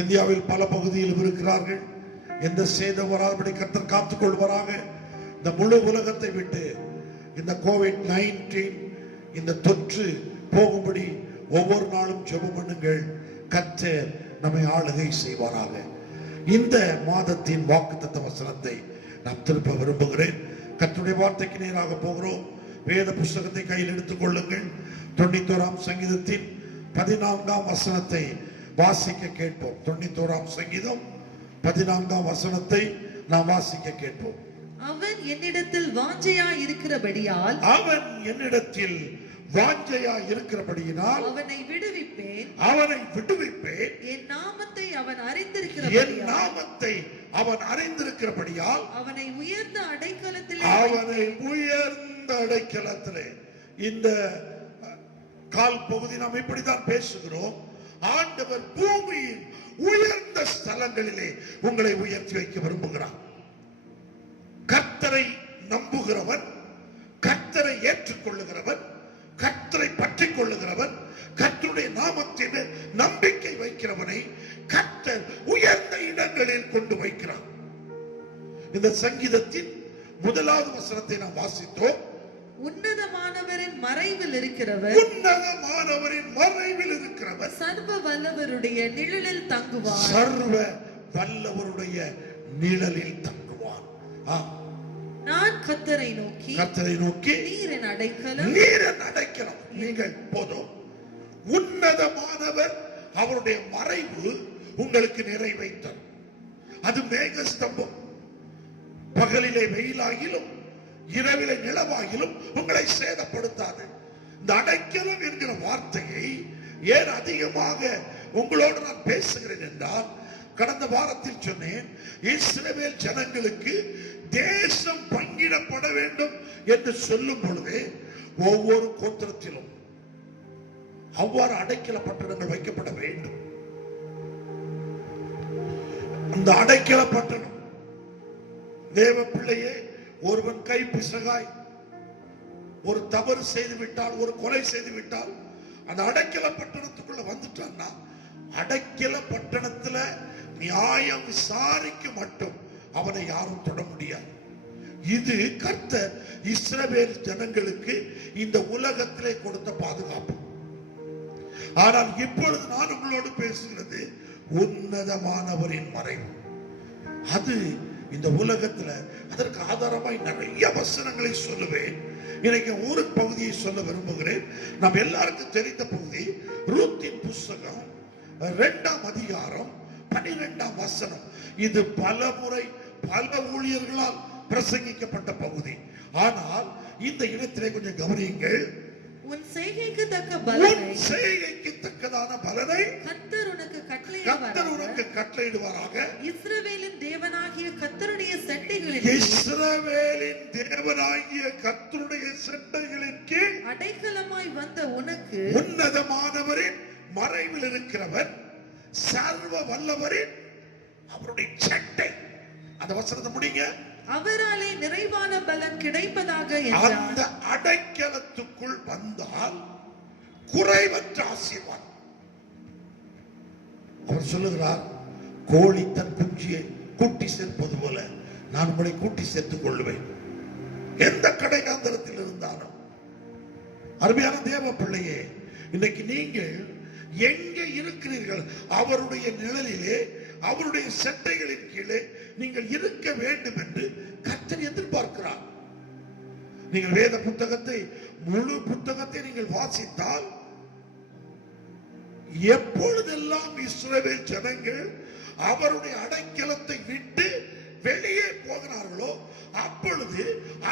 இந்தியாவில் பல பகுதியிலும் இருக்கிறார்கள். எந்த சேதம் வராதபடி கர்த்தர் காத்துக் கொள்வாராக. இந்த முழு உலகத்தை விட்டு இந்த COVID-19 இந்த தொற்று போகும்படி ஒவ்வொரு நாளும் ஜெபம் பண்ணுங்கள். கர்த்தர் நம்மை ஆளுகை செய்வாராக. இந்த மாதத்தின் வாக்குத்தத்த வசனத்தை நாம் திருப்ப விரும்புகிறேன். கர்த்தருடைய வார்த்தைக்கு நேராக போகிறோம். வேத புஸ்தகத்தை கையில் எடுத்துக் கொள்ளுங்கள். 91ஆம் சங்கீதத்தின் 14ஆம் வசனத்தை வாசிக்க கேட்போம். 91ஆம் சங்கீதம் 14ஆம் வசனத்தை நாம் வாசிக்க கேட்போம். அவன் என்னிடத்தில் வாஞ்சையாய் இருக்கிறபடியால், அவன் என்னிடத்தில் வாஞ்சையாய் இருக்கிறபடியினால் அவனை விடுவிப்பேன். அவனை விடுவிப்பேன். என் நாமத்தை அவன் என் அறிந்திருக்கிறபடியால், நாமத்தை அவன் அறிந்திருக்கிறபடியால் அவனை உயர்ந்த அடைக்கலத்திலே அவனை உயர்ந்த அடைக்கலத்திலே. இந்த கால் பகுதி நாம் இப்படித்தான் பேசுகிறோம். ஆண்டவர் பூமியின் உயர்ந்த ஸ்தலங்களிலே உங்களை உயர்த்தி வைக்க விரும்புகிறார். கர்த்தரை நம்புகிறவன், கர்த்தரை ஏற்றுக்கொள்ளுகிறவன், கர்த்தரை பற்றிக் கொள்ளுகிறவன், கர்த்தருடைய நாமத்தின் நம்பிக்கை வைக்கிறவனை கர்த்தர் உயர்ந்த இடங்களில் கொண்டு வைக்கிறார். இந்த சங்கீதத்தின் 1வது வசனத்தை நாம் வாசித்தோம். உன்னதமானவரின் மறைவில் இருக்கிறவர், உன்னதமானவரின் மறைவில் இருக்கிறவர் சர்வ வல்லவருடைய நிழலில் தங்குவார். சர்வ வல்லவருடைய நிழலில் தங்குவான். நான் கர்த்தரை நோக்கி, கர்த்தரை நோக்கி, நீரின் அடைக்கலம், நீரின் அடைக்கலம். நீங்கள் போதும். உன்னதமானவர் அவருடைய மறைவு உங்களுக்கு நிறைவைத்தார். அது மேக ஸ்தம்பம். பகலிலே வெயிலாகிலும் இரவிலே நிலவாகிலும் உங்களை சேதப்படுத்தாது. இந்த அடைக்கலம் என்கிற வார்த்தையை ஏன் அதிகமாக உங்களோடு நான் பேசுகிறேன் என்றால், கடந்த வாரத்தில் சொன்னேன், இஸ்ரவேல் ஜனங்களுக்கு தேசம் பங்கிடப்பட வேண்டும் என்று சொல்லும் பொழுது ஒவ்வொரு கோத்திரத்திலும் அவ்வாறு அடைக்கல பட்டணங்கள் வைக்கப்பட வேண்டும். அந்த அடைக்கல பட்டணம் தேவ பிள்ளையே, ஒருவன் கை பிசகாய் ஒரு தவறு செய்து விட்டால், ஒரு கொலை செய்து விட்டால், அந்த அடைக்கல பட்டணத்துக்குள்ள வந்துட்டான்னா, அடைக்கல பட்டணத்துல நியாயம் விசாரிக்க மட்டும் அவனை யாரும் தொட முடியாது. இது கர்த்தர் இஸ்ரவேல் ஜனங்களுக்கு இந்த உலகத்திலே கொடுத்த பாதுகாப்பு. ஆனால் இப்பொழுது நான் உங்களோடு பேசுகிறது உன்னதமானவரின் மறைவு. அது இந்த உலகத்துல, அதற்கு ஆதாரமாய் நிறைய வசனங்களை சொல்லுவேன். இன்னைக்கு ஒரு பகுதியை சொல்ல விரும்புகிறேன். நாம் எல்லாருக்கும் தெரிந்த பகுதி ரூத்தின் புஸ்தகம் 2ஆம் அதிகாரம் 12ஆம் வசனம். இது பல முறை பல ஊழியர்களால் பிரசங்கிக்கப்பட்ட பகுதி. ஆனால் இந்த இடத்திலே கொஞ்சம் கவனியுங்கள். உன் செய்கைக்கு தக்க பலனை, உன் செய்கைக்கு தக்கதான பலனை கர்த்தர் உனக்கு கட்டளையிடுவாராக. இஸ்ரவேலின் தேவனாகிய கர்த்தருடைய செட்டைகளின் இஸ்ரவேலின் தேவனாகிய கர்த்தருடைய செட்டைகளின் கீழ் அடைக்கலமாய் வந்த உனக்கு உன்னதமானவரின் மறைவில் இருக்கிறவர், சர்வ வல்லவரின் அவருடைய செட்டை. அந்த வசனத்தை முடிங்க. அவராலே நிறைவான பலன் கிடைப்பதாக என்றார். அந்த அடைக்கலத்துக்குள் வந்தால் குறைவற்ற ஆசீர்வாதம். அவர் சொல்லுகிறார், கோழி தன் குஞ்சியை கூட்டி சேர்ப்பது போல நான் உங்களை கூட்டி சேர்த்துக் கொள்வேன். எந்த கடைகாந்தரத்தில் இருந்தாலும். அருமையான தேவ பிள்ளையே, இன்னைக்கு நீங்கள் எங்கே இருக்கிறீர்கள், அவருடைய நிழலிலே, அவருடைய சட்டைகளின் கீழே நீங்கள் இருக்க வேண்டும் என்று கர்த்தர் எதிர்பார்க்கிறார். நீங்கள் வேத புத்தகத்தை, முழு புத்தகத்தை நீங்கள் வாசித்தால், எப்பொழுதெல்லாம் இஸ்ரவேல் ஜனங்கள் அவருடைய அடைக்கலத்தை விட்டு வெளியே போகிறார்களோ அப்பொழுது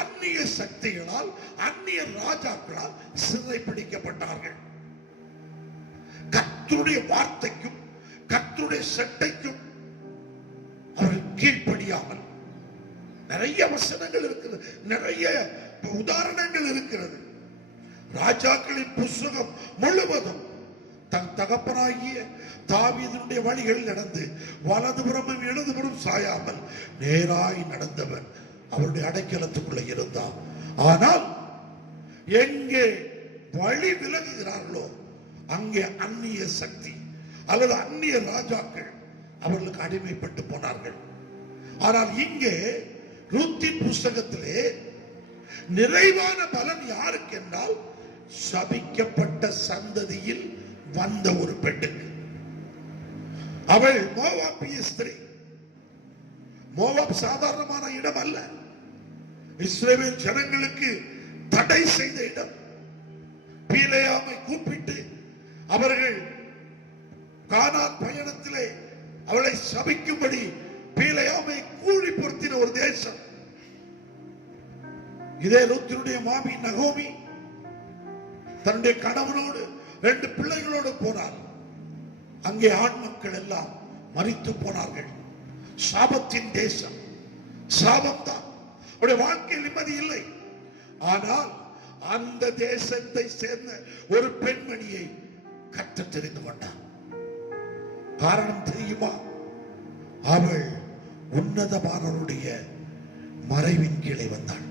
அந்நிய சக்திகளால், அந்நிய ராஜாக்களால் சிறைப்பிடிக்கப்பட்டார்கள். கர்த்தருடைய வார்த்தைக்கும் கர்த்தருடைய சட்டைக்கும் அவர்கள் கீழ்ப்படியாமல். நிறைய வசனங்கள் இருக்கிறது, நிறைய உதாரணங்கள் இருக்கிறது. ராஜாக்களின் புஸ்தகம் முழுவதும் தன் தகப்பனாகிய தாவீதினுடைய வழிகளில் நடந்து வலதுபுறமும் இடதுபுறம் சாயாமல் நேராய் நடந்தவன் அவருடைய அடைக்கலத்துக்குள்ள இருந்தான். ஆனால் எங்கே வழி விலகுகிறார்களோ அங்கே அந்நிய சக்தி அல்லது அந்நிய ராஜாக்கள் அவர்களுக்கு அடிமைப்பட்டு போனார்கள். ஆனால் இங்கே ரூத்தின் புஸ்தகத்திலே நிறைவான பலன் யாருக்கு என்றால், சபிக்கப்பட்ட சந்ததியில் வந்த ஒரு பெண்ணுக்கு. அவள் மோவாபிய ஸ்திரீ. மோவாப் சாதாரணமான இடம் அல்ல, இஸ்ரவேல் ஜனங்களுக்கு தடை செய்த இடம். பீலேயாமை கூப்பிட்டு அவர்கள் கானான் பயணத்திலே அவளை சபிக்கும்படி பீலேயாமை கூலி பொருத்தின ஒரு தேசம். இதே ரூத்தினுடைய மாமி நகோமி தன்னுடைய கணவனோடு 2 பிள்ளைகளோடு போனார். அங்கே ஆண் மக்கள் எல்லாம் மரித்து போனார்கள். சாபத்தின் தேசம், சாபம்தான். அவருடைய வாழ்க்கையில் நிம்மதி இல்லை. ஆனால் அந்த தேசத்தை சேர்ந்த ஒரு பெண்மணியை கர்த்தர் தெரிந்து கொண்டார். காரணம் தெரியுமா? அவள் உன்னதமானவருடைய மறைவின் கீழே வந்தாள்.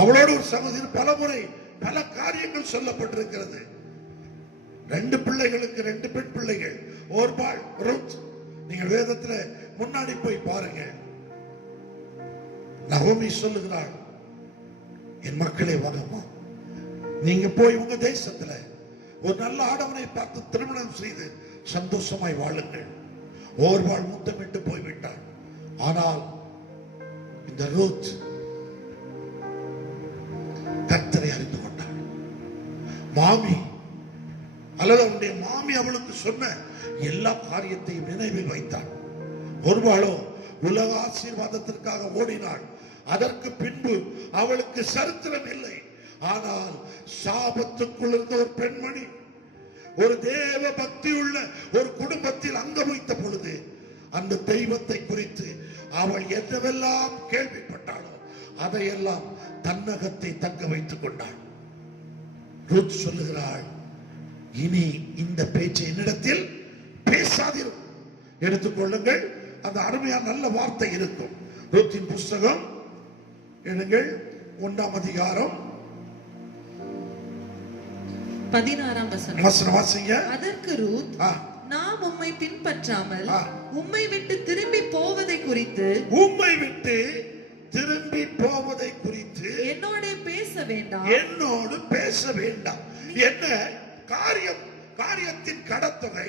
அவளோடு ஒரு சகோதரி பலமுறை பல காரியங்கள் சொல்லப்பட்டிருக்கிறது. 2 பிள்ளைகளுக்கு 2 பெண் பிள்ளைகள், ஓர்பாள், ரூத். நீங்கள் வேதத்துல முன்னாடி போய் பாருங்க. நகோமி சொல்லுகிறாள், என் மக்களே வாங்கம்மா, நீங்க போய் உங்க தேசத்துல ஒரு நல்ல ஆடவனை பார்த்து திருமணம் செய்து சந்தோஷமாய் வாழுங்கள். ஓர்வாள் முத்தமிட்டு போய்விட்டாள். ஆனால் இந்த ரூத் கர்த்தரை அறிந்து கொண்டாள். மாமி அல்லது அவனுடைய மாமி அவளுக்கு சொன்ன எல்லா காரியத்தையும் நினைவில் வைத்தாள். ஒருவாளோ உலக ஆசீர்வாதத்திற்காக ஓடினாள். அதற்கு பின்பு அவளுக்கு சரித்திரம் இல்லை. ஆனால் சாபத்துக்குள் இருந்த ஒரு பெண்மணி ஒரு தேவ பக்தி உள்ள ஒரு குடும்பத்தில் அங்கம் வைத்த பொழுது அந்த தெய்வத்தை குறித்து அவள் என்னவெல்லாம் கேள்விப்பட்டாளோ அதையெல்லாம் தன்னகத்தை தக்க வைத்துக் கொண்டாள். ரூத் சொல்லுகிறாள், இனி இந்த பேச்சை என்னிடத்தில் பேசாதீர்கள். எடுத்துக்கொள்ளுங்கள், அந்த அருமையான நல்ல வார்த்தை இருக்கும். ரூத்தின் புஸ்தகம் எடுங்கள், 1ஆம் அதிகாரம் 16ஆம் வசனம் வாசிங்க. அதற்கு ரூத், நாம் உம்மை பின்பற்றாமல் உம்மை விட்டு திரும்பி போவதை குறித்து என்னோடு பேச வேண்டாம். என்னோடு பேச வேண்டாம். என்ன காரியத்தின் கடத்தொகை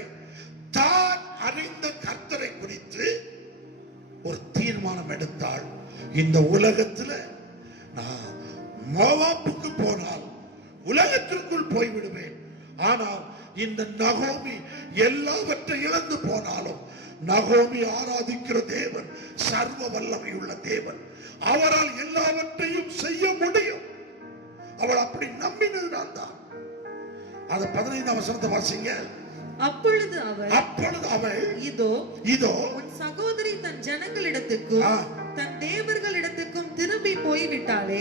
தான் அறிந்த கர்த்தரை குறித்து ஒரு தீர்மானம் எடுத்தாள். இந்த உலகத்துல நான் மோவாப்புக்கு போனால் உலகத்திற்குள் போய்விடுவேன். ஆனால் இந்த நகோமி எல்லாவற்றை இழந்து போனாலும் நகோமி ஆராதிக்கிற தேவன் சர்வ வல்லமை உள்ள தேவன். அவரால் எல்லாவற்றையும் செய்ய முடியும். அவள் அப்படி நம்பினதுனால் தான். அது 15ஆம் வசனத்தை வாசிங்க. அப்பொழுது அவள் இதோ உன் சகோதரி தன் ஜனங்களிடத்துக்கும் தன் தேவர்களிடத்துக்கும் திரும்பி போய்விட்டாளே,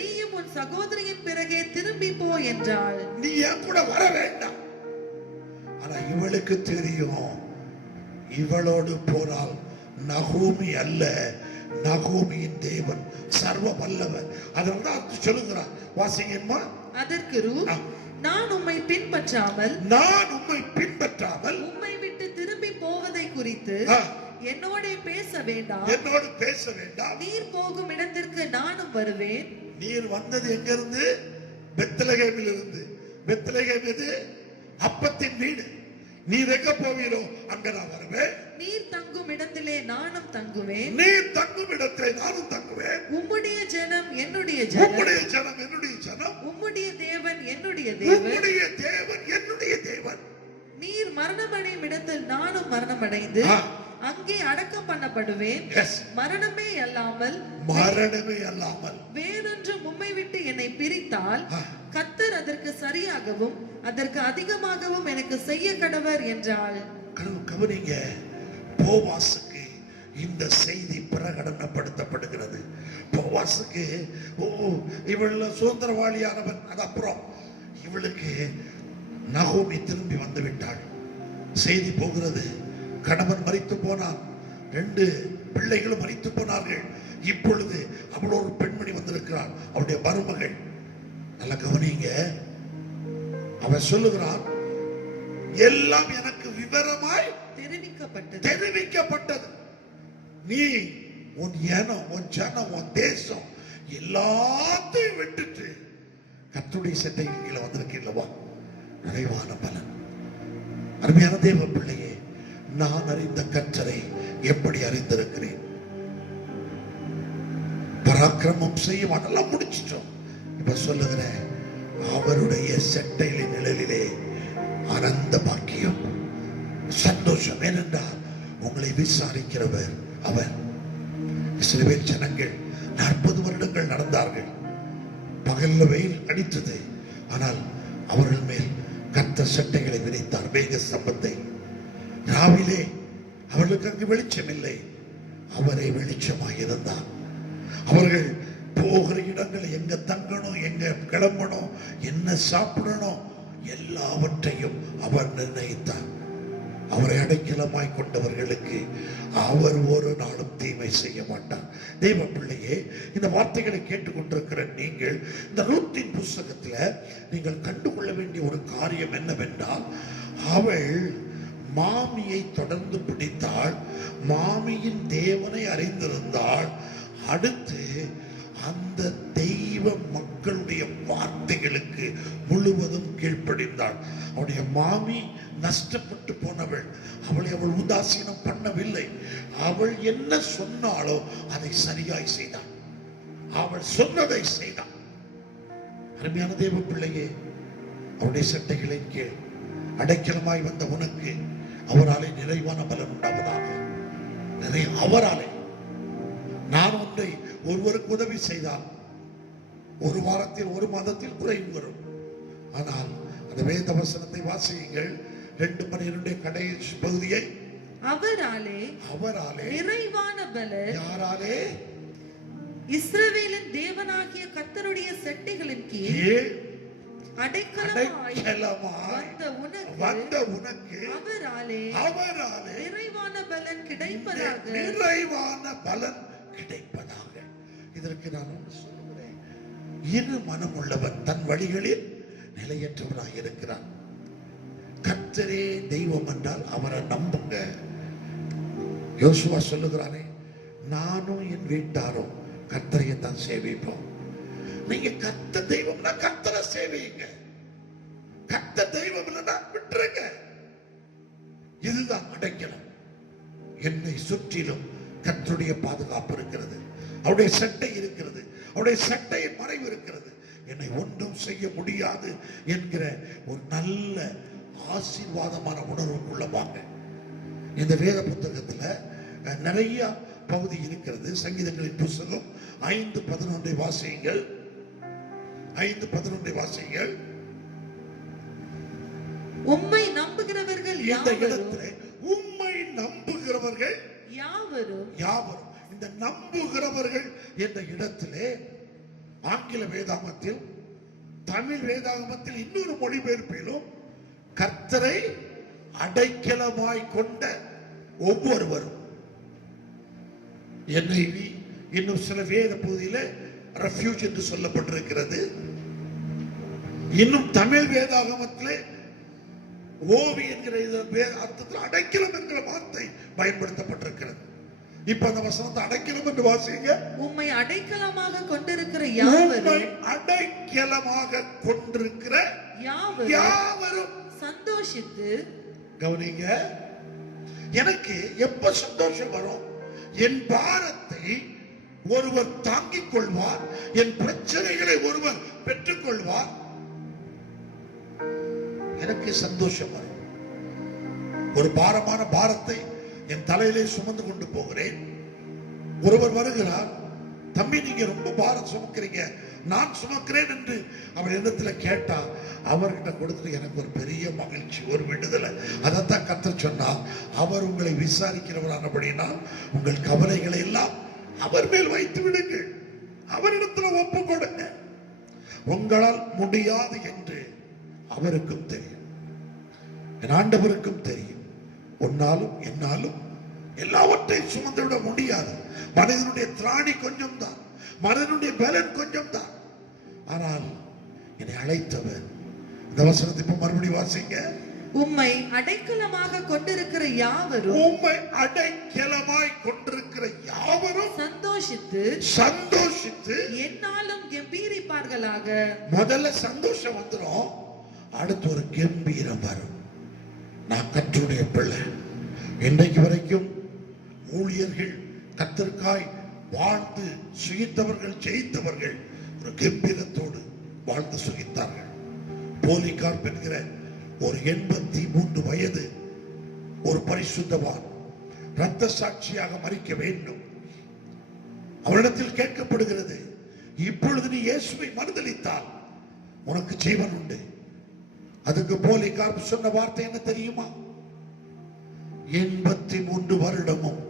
நீயும் உன் சகோதரியின் பிறகே திரும்பி போ என்றாள். நீ என் கூட வர வேண்டாம். ஆனா இவளுக்கு தெரியும், இவளோடு போனால் நகோமி அல்ல, நகோமியின் தேவன் சர்வ வல்லவர். அதனாலதான் சொல்லுகிறார், வாசிங்கம்மா. அதற்கு ரூத், நான் உம்மை பின்பற்றாமல் உம்மை விட்டு திரும்பி போவதை குறித்து என்னோடு பேச வேண்டாம். நீர் போகும் இடத்திற்கு நானும் வருவேன். நீர் வந்தது எங்க இருந்து? பெத்லகேமில் இருந்து. பெத்லகேம் எது? அப்பத்தின் வீடு. நீர் எங்க போவீரோ அங்க நான் வருவேன். நீர் தங்கும் இடத்திலே நானும் தங்குவேன். உம்முடைய ஜனம் என்னுடைய ஜனம், உம்முடைய தேவன் என்னுடைய தேவன். நீர் மரணமடையும் இடத்தில் நானும் மரணமடைந்து அங்கே அடக்கம் பண்ணப்படுவேன். மரணமே அல்லாமல் வேறொன்று உம்மை விட்டு என்னை பிரித்தால் கர்த்தர் அதற்கு சரியாகவும் அதற்கு அதிகமாகவும் எனக்கு செய்ய கடவர் என்றாள். கவனிங்க, போவாசுக்கு இந்த செய்தி பிரகடனப்படுத்தப்படுகிறது. போவாசுக்கு இவள் சுதந்திரவாளியானவன், அது அப்புறம். இவளுக்கு நகோமி திரும்பி வந்து விட்டாள். செய்தி போகிறது, கணவன் மரித்து போனான், 2 பிள்ளைகளும் மரித்து போனார்கள். இப்பொழுது அவள் ஒரு பெண்மணி வந்திருக்கிறாள், அவளுடைய மருமகள். நல்ல கவனிங்க, அவன் சொல்லுகிறான், எல்லாம் எனக்கு விவரமாய் தெரிவிக்கப்பட்டது. நீ உன் இனம், உன் ஜனம், உன் தேசம் எல்லாத்தையும் விட்டுட்டு கர்த்தருடைய சட்டையின் கீழே வந்திருக்கீங்களா? நிறைவான பலன். அருமையான தேவ பிள்ளையே, நான் அறிந்த கர்த்தரை எப்படி அறிந்திருக்கிறேன்? பராக்கிரமம் செய்ய அதெல்லாம் முடிச்சிட்டோம். இப்ப சொல்லுகிறேன், அவருடைய சட்டையின் நிழலிலே ஆனந்த பாக்கியம், சந்தோஷம். ஏனென்றால் உங்களை விசாரிக்கிறவர் அவர். இஸ்ரவேல் ஜனங்கள் 40 வருடங்கள் நடந்தார்கள். பகல்ல வெயில் அடித்தது, ஆனால் அவர்கள் மேல் கர்த்தர் சட்டைகளை விரித்தார், மேக ஸ்தம்பத்தை. ராவிலே அவர்களுக்கு அங்கு வெளிச்சம் இல்லை, அவரை வெளிச்சமாய் இருந்தார். அவர்கள் போகிற இடங்களை எங்க தங்கணும், எங்க கிளம்பணும், என்ன சாப்பிடணும், எல்லாவற்றையும் அவர் நிர்ணயித்தார். அவரை அடைக்கலமாய் கொண்டவர்களுக்கு அவர் ஒரு நாளும் தீமை செய்ய மாட்டார். தெய்வ பிள்ளையே, இந்த வார்த்தைகளை கேட்டுக்கொண்டிருக்கிற நீங்கள், இந்த ரூத்தின் புஸ்தகத்துல நீங்கள் கண்டுகொள்ள வேண்டிய ஒரு காரியம் என்னவென்றால், அவள் மாமியை தொடர்ந்து பிடித்தாள், மாமியின் தேவனை அறிந்திருந்தாள். அடுத்து அந்த தெய்வ மக்களுடைய வார்த்தைகளுக்கு முழுவதும் கீழ்ப்படிந்தாள். அவளுடைய மாமி நஷ்டப்பட்டு போனவள், அவளை அவள் உதாசீனம் பண்ணவில்லை. அவள் என்ன சொன்னாலோ அதை சரியாய் செய்தாள். அவள் சொன்னதை செய்தாள். அருமையான தேவ பிள்ளையே, அவருடைய சட்டைகளின் கீழ் அடைக்கலமாய் வந்த உனக்கு அவராலே நிறைவான பலன் உண்டாவதாக. அவராலே நான் ஒன்றை ஒருவருக்கு உதவி செய்தால் 1 வாரத்தில் 1 மாதத்தில் குறைவு வரும். ஆனால் அந்த வேத வசனத்தை வாசியுங்கள், 2:12 கடைசி பகுதியை. அவராலே நிறைவான பலன். யாராலே? இஸ்ரவேலின் தேவனாகிய கர்த்தருடைய சட்டைகளின் கீழ் அடைக்கலமாய் வந்த உனக்கு அவராலே நிறைவான பலன் கிடைப்பதாக. இதற்கு நான் ஒன்று சொல்லுகிறேன், இரு மனம் உள்ளவன் தன் வழிகளில் நிலையற்றவராக இருக்கிறான். கர்த்தரே தெய்வம் என்றால் அவரை நம்புங்க. யோசுவா சொல்லுகிறானே, நானும் என் வீட்டாரும் கர்த்தரையை தான் சேவிப்போம். நீங்க கர்த்தர் தெய்வம்னா கர்த்தரை சேவிங்க, கர்த்தர் தெய்வம் இல்லைன்னா விட்டுருங்க. இதுதான் அடைக்கலம். என்னை சுற்றிலும் கர்த்தருடைய பாதுகாப்பு இருக்கிறது, அவருடைய சட்டை இருக்கிறது, அவருடைய சட்டையின் மறைவு இருக்கிறது. என்னை ஒன்றும் செய்ய முடியாது என்கிற ஒரு நல்ல ஆசீர்வாதமான உணர்வுக்குள்ள வாங்க. இந்த வேத புத்தகத்துல நிறைய பகுதி இருக்கிறது. சங்கீதங்களின் புத்தகம் 5:11 வாசியுங்கள். 5:11 வாசியுங்கள். உம்மை நம்புகிறவர்கள் இந்த இடத்துல உம்மை நம்புகிறவர்கள் யாவரும். இந்த நம்புகிறவர்கள் என்ற இடத்திலே ஆங்கில வேதாகமத்தில், தமிழ் வேதாகமத்தில் இன்னொரு மொழிபெயர்ப்பிலும் கர்த்தரை அடைக்கலமாய் கொண்ட ஒவ்வொருவரும். NIV, இன்னும் சில வேத பகுதியில ரெஃப்யூஜ் என்று சொல்லப்பட்டிருக்கிறது. இன்னும் தமிழ் வேதாகமத்திலே ஓவி என்கிற அர்த்தத்தில் அடைக்கலம் என்கிற வார்த்தை பயன்படுத்தப்பட்டிருக்கிறது. இப்ப அந்த வசனத்தை அடைக்கலம் என்று வாசிங்க. உம்மை அடைக்கலமாக கொண்டிருக்கிற யாவரும், அடைக்கலமாக கொண்டிருக்கிற யாவரும் சந்தோஷித்து. கவனிங்க, எனக்கு எப்ப சந்தோஷம் வரும்? என் பாரத்தை ஒருவர் தாங்கிக் கொள்வார், என் பிரச்சனைகளை ஒருவர் பெற்றுக் கொள்வார், எனக்கு சந்தோஷம் வரும். ஒரு பாரமான பாரத்தை என் தலையிலே சுமந்து கொண்டு போகிறேன். ஒருவர் வருகிறார், தம்பி நீங்க ரொம்ப பாரம் சுமக்கிறீங்க, நான் சுமக்கிறேன் என்று அவர் இடத்துல கேட்டா அவர்கிட்ட கொடுத்துட்டு எனக்கு ஒரு பெரிய மகிழ்ச்சி, ஒரு விடுதலை. அதைத்தான் கர்த்தர் சொன்னார், அவர் உங்களை விசாரிக்கிறவரானபடினா உங்கள் கவலைகளை எல்லாம் அவர் மேல் வைத்து விடுங்கள், அவரிடத்துல ஒப்பு கொடுங்க. உங்களால் முடியாது என்று அவருக்கும் தெரியும், என் ஆண்டவருக்கும் தெரியும். உன்னாலும் என்னாலும் எல்லாவற்றையும் சுமந்து விட முடியாது. மனிதனுடைய திராணி கொஞ்சம் தான், மனிதனுடைய பலன் கொஞ்சம் தான். ஆனால் என்னை அழைத்தவர், இந்த வசனத்தை இப்ப மறுபடியும் வாசிங்க. உம்மை அடைக்கலமாக கொண்டிருக்கிற யாவரும், உம்மை அடைக்கலமாய் கொண்டிருக்கிற யாவரும் சந்தோஷித்து சந்தோஷித்து என்னாலும் கம்பீரிப்பார்களாக. முதல்ல சந்தோஷம் வந்துடும், அடுத்து ஒரு கம்பீரம் வரும். நான் கர்த்தருடைய பிள்ளை. இன்றைக்கு வரைக்கும் ஊழியர்கள் கர்த்தருக்காய் வாழ்ந்து சுகித்தவர்கள், ஜெயித்தவர்கள் ஒரு கம்பீரத்தோடு வாழ்ந்து சுகித்தார்கள். போலிகார்ப் என்கிற ஒரு 83 வயது ஒரு பரிசுத்தவான் இரத்த சாட்சியாக மரிக்க வேண்டும். அவரிடத்தில் கேட்கப்படுகிறது, இப்பொழுது நீ இயேசுவை மறுதலித்தால் உனக்கு ஜீவன் உண்டு. அதுக்கு போலிகார்ப் சொன்ன வார்த்தை என்ன தெரியுமா? 83 வருடமும்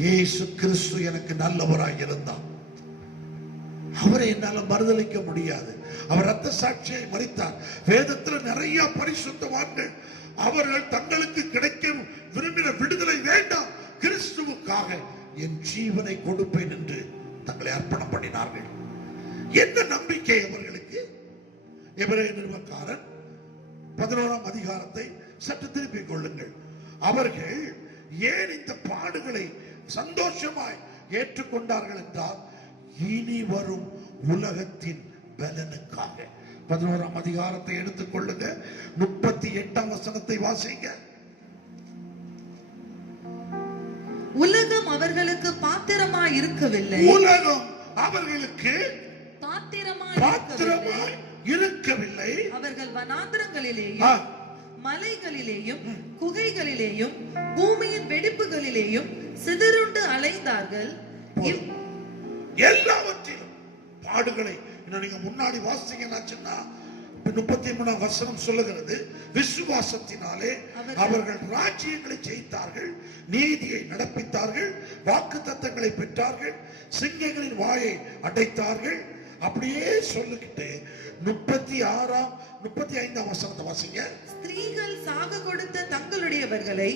இயேசு கிறிஸ்து எனக்கு நல்லவராய் இருந்தார், அவரை என்னால மறுதலிக்க முடியாது. அவர் இரத்த சாட்சியை மரித்தார். வேதத்தில் நிறைய பரிசுத்தவான்கள் அவர்கள் தங்களுக்கு கிடைக்க விரும்பின விடுதலை வேண்டாம், கிறிஸ்துவுக்காக என் ஜீவனை கொடுப்பேன் என்று தங்களை அர்ப்பணம் பண்ணினார்கள். என்ன நம்பிக்கை அவர்களுக்கு? எபிரேய நிருபக்காரன் 11ஆம் அதிகாரத்தை சற்று திருப்பிக் கொள்ளுங்கள். அவர்கள் ஏன் இந்த பாடுகளை சந்தோஷமாய் ஏற்றுக்கொண்டார்கள் என்றால், இனி வரும் உலகத்தின் பலனுக்காக. 11ஆம் அதிகாரத்தை எடுத்துக் கொள்ளுங்க, 38ஆம் வசனத்தை வாசிங்க. உலகம் அவர்களுக்கு பாத்திரமாய் இருக்கவில்லை, உலகம் அவர்களுக்கு பாத்திரமாய் இருக்கவில்லை. அவர்கள் வனாந்திரங்களிலேயும் மலைகளிலேயும் குகைகளிலேயும் பூமியின் வெடிப்புகளிலேயும் சிதறுண்டு அலைந்தார்கள். எல்லாவற்றிலும் பாடுகளை நீங்க முன்னாடி வாசிங்கன்னா 33ஆம் வசனம் சொல்லுகிறது, விசுவாசத்தினாலே அவர்கள் ராஜ்யங்களை ஜெயித்தார்கள், நீதியை நடப்பித்தார்கள், வாக்குத்தத்தங்களை பெற்றார்கள், சிங்கங்களின் வாயை அடைத்தார்கள். அப்படியே சொல்லிக்கிட்டு 35ஆம் வசனத்தை வாசிங்க. ஸ்திரீகள் சாக கொடுத்த தங்களுடையவர்களை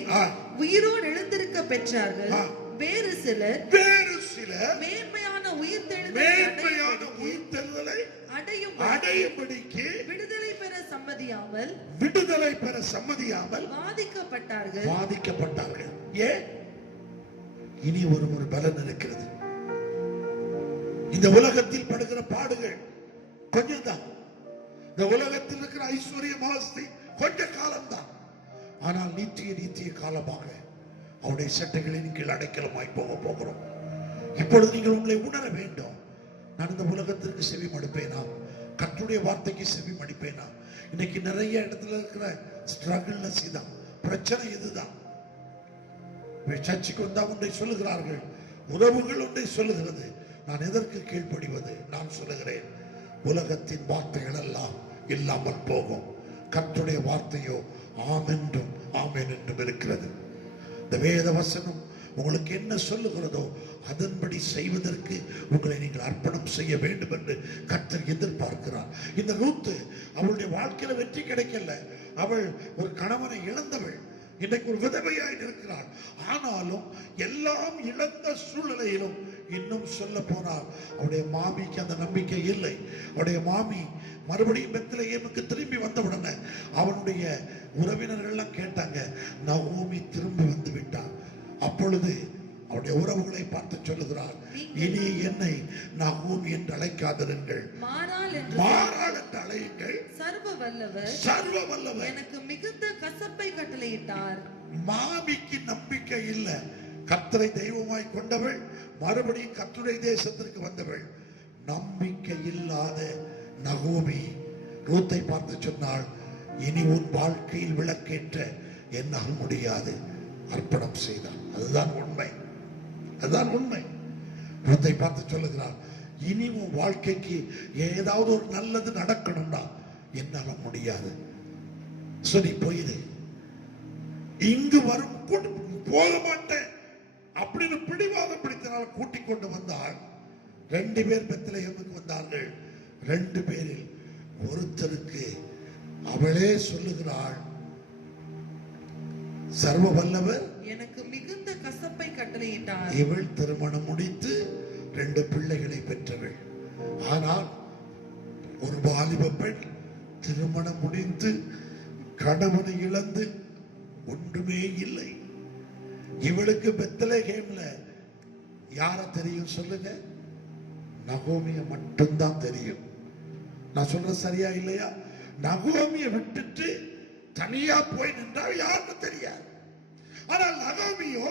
உயிரோடு எழுந்திருக்க பெற்றார்கள். வேறு சிலர் மேன்மையான உயிர்த்தெழுதலை அடையும்படிக்கு விடுதலை பெற சம்மதியாமல் வாதிக்கப்பட்டார்கள். ஏன்? இனி ஒரு பலன் இருக்கிறது. இந்த உலகத்தில் படுகிற பாடுகள் கொஞ்சம் தான். இந்த உலகத்தில் இருக்கிற ஐஸ்வர்யம் ஆஸ்தி கொஞ்ச காலம்தான். ஆனால் நித்திய காலமாக அவருடைய சட்டைகளின் கீழ் அடைக்கலமாய் போகிறோம். இப்பொழுது நீங்கள் உங்களை உணர வேண்டும், நான் இந்த உலகத்திற்கு செவி மடுப்பேனா, கர்த்தருடைய வார்த்தைக்கு செவி மடிப்பேனா? இன்னைக்கு நிறைய இடத்துல இருக்கிற ஸ்ட்ரகிள்னஸ் இதான், பிரச்சனை இதுதான். சர்ச்சுக்கு வந்தா ஒன்றை சொல்லுகிறார்கள், உறவுகள் ஒன்றை சொல்லுகிறது. நான் எதற்கு கீழ்ப்படிவது? நான் சொல்லுகிறேன், உலகத்தின் வார்த்தைகள் எல்லாம் இல்லாமல் போகும், கர்த்தருடைய வார்த்தையோ ஆமென்றும் ஆமென் என்றும் இருக்கிறது. இந்த வேத வசனம் உங்களுக்கு என்ன சொல்லுகிறதோ அதன்படி செய்வதற்கு உங்களை நீங்கள் அர்ப்பணம் செய்ய வேண்டும் என்று கர்த்தர் எதிர்பார்க்கிறார். இந்த ரூத்து அவளுடைய வாழ்க்கையில வெற்றி கிடைக்கல. அவள் ஒரு கணவனை இழந்தவள். இன்றைக்கு ஒரு விதவையாய் இருக்கிறாள். ஆனாலும் எல்லாம் இழந்த சூழ்நிலையிலும் இன்னும் சொல்ல போனால் அவருடைய மாமிக்கு அந்த நம்பிக்கை இல்லை. அவருடைய மாமி மறுபடியும் பெத்லகேமுக்கு திரும்பி வந்தவுடனே அவனுடைய உறவினர்கள் எல்லாம் கேட்டாங்க, நகோமி திரும்பி வந்து விட்டார். அப்பொழுது அவருடைய உறவுகளை பார்த்து சொல்லுகிறார், இனி என்னை நகோமி என்று அழைக்காதிருங்கள், மாறாள் என்று அழையுங்கள். சர்வ வல்லவர் எனக்கு மிகுந்த கசப்பை கட்டளையிட்டார். மாமிக்கு நம்பிக்கை இல்லை. கர்த்தரை தெய்வமாய் கொண்டவள், மறுபடியும் கர்த்தருடைய தேசத்திற்கு வந்தவள். நம்பிக்கை இல்லாத நகோமி ரூத்தை பார்த்து சொன்னாள், இனி உன் வாழ்க்கையில் விளக்கேற்ற என்னால் முடியாது. அர்ப்பணம் செய்தார். அதுதான் உண்மை, அதுதான் உண்மை. ரூத்தை பார்த்து சொல்லுகிறார், இனி உன் வாழ்க்கைக்கு ஏதாவது ஒரு நல்லது நடக்கணும்னா என்னால முடியாது, சரி போயிரு, இங்கு வரும் போக மாட்டேன் அப்படின்னு பிடிவாதம் பிடித்தனால் கூட்டிக் கொண்டு வந்தால் 2 பேர் பெத்லகேமுக்கு வந்தார்கள். 2 பேரில் ஒருத்தருக்கு அவளே சொல்லுகிறாள், சர்வ வல்லவர் எனக்கு மிகுந்த கசப்பை கட்டளையிட்டார். இவள் திருமணம் முடித்து 2 பிள்ளைகளை பெற்றவள். ஆனால் ஒரு வாலிப பெண் திருமணம் முடிந்து கணவனை இழந்து ஒன்றுமே இல்லை. இவளுக்கு பெத்லகேம்ல யார தெரியும் சொல்லுங்க? நகோமிய மட்டும்தான் தெரியும். நான் சொல்றது சரியா இல்லையா? நகோமிய விட்டுட்டு தனியா போய் நின்றால் யாருக்கு தெரியாது. ஆனால் நகோமியோ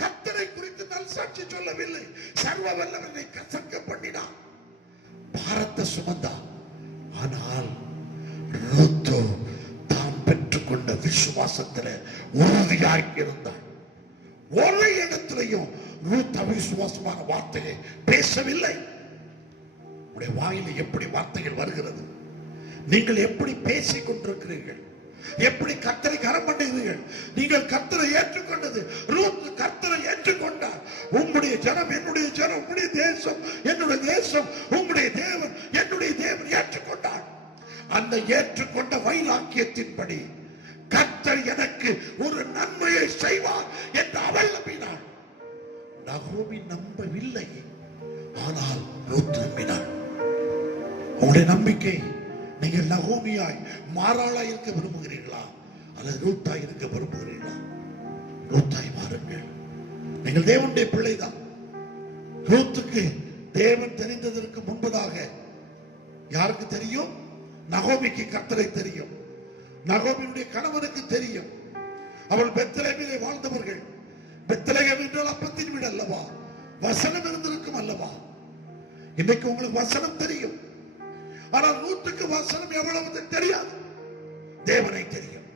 கர்த்தரை குறித்து நல் சாட்சி சொல்லவில்லை. சர்வ வல்லவனை கசக்க பண்ணினான், பாரத்தை சுமந்தான். ஆனால் ரூத்தோ தாம் பெற்றுக்கொண்ட விசுவாசத்துல உறுதியாய் இருந்தான். ஒரு இடத்திலையும் ரூத் அவிசுவாசமான வார்த்தையை பேசவில்லை. உடைய வாயில எப்படி வார்த்தைகள் வருகிறது? நீங்கள் எப்படி பேசிக் கொண்டிருக்கிறீர்கள்? எப்படி கர்த்தரை கரம் பண்ணுகிறீர்கள்? நீங்கள் கர்த்தரை ஏற்றுக்கொண்டது, ரூத் கர்த்தரை ஏற்றுக்கொண்டார். உங்களுடைய ஜனம் என்னுடைய ஜனம், உங்களுடைய தேசம் என்னுடைய தேசம், உங்களுடைய தேவன் என்னுடைய தேவன் ஏற்றுக்கொண்டார். அந்த ஏற்றுக்கொண்ட வைராக்கியத்தின்படி கர்த்தர் எனக்கு ஒரு நன்மையை செய்வார் என்று அவள் நம்பினாள். நகோமி நம்பவில்லை, ஆனால் ரூத் நம்பினாள். உங்களுடைய நம்பிக்கை, நீங்கள் நகோமியாய் மாறாளாய் இருக்க விரும்புகிறீர்களா அல்லது ரூத்தாய் இருக்க விரும்புகிறீர்களா? ரூத்தாய் மாறுங்கள். நீங்கள் தேவனுடைய பிள்ளைதான். ரூத்துக்கு தேவன் தெரிந்ததற்கு முன்பதாக யாருக்கு தெரியும்? நகோமிக்கு கர்த்தரை தெரியும். நகோமியுடைய கணவனுக்கு தெரியும். அவள் பெத்லகேமிலே வாழ்ந்தவர்கள். பெத்லகேம் என்றால் அப்பத்தின் வீடு அல்லவா? வசனம் இருந்திருக்கும் அல்லவா? இன்னைக்கு உங்களுக்கு வசனம் தெரியும், ஆனால் ரூத்துக்கு வசனம் எவ்வளவு தெரியாது, தேவனை தெரியும்.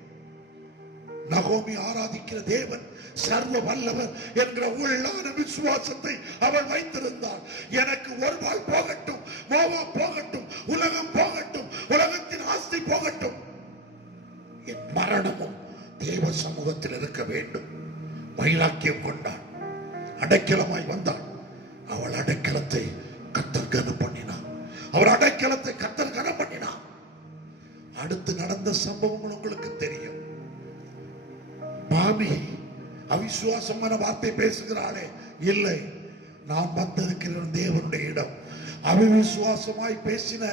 நகோமி ஆராதிக்கிற தேவன் சர்வ வல்லவர் என்கிற உள்ளான விசுவாசத்தை அவள் வைத்திருந்தாள். எனக்கு ஒரு வாழ் போகட்டும், மோவா போகட்டும், உலகம் போகட்டும், உலகத்தின் ஆஸ்தி போகட்டும், என் மரணமும் தேவ சமூகத்தில் இருக்க வேண்டும். வைராக்கியம் கொண்டாள், அடைக்கலமாய் வந்தாள். அவள் அடைக்கலத்தை கர்த்தர் கனம் பண்ணினார். அவர் அடைக்கலத்தை கர்த்தர் கனம் பண்ணினார். அடுத்து நடந்த சம்பவங்கள் உங்களுக்கு தெரியும். மாமி அவிசுவாசமான வார்த்தை பேசுகிறாளே, இல்லை, நான் வந்திருக்கிற தேவனுடைய இடம். அவிசுவாசமாய் பேசின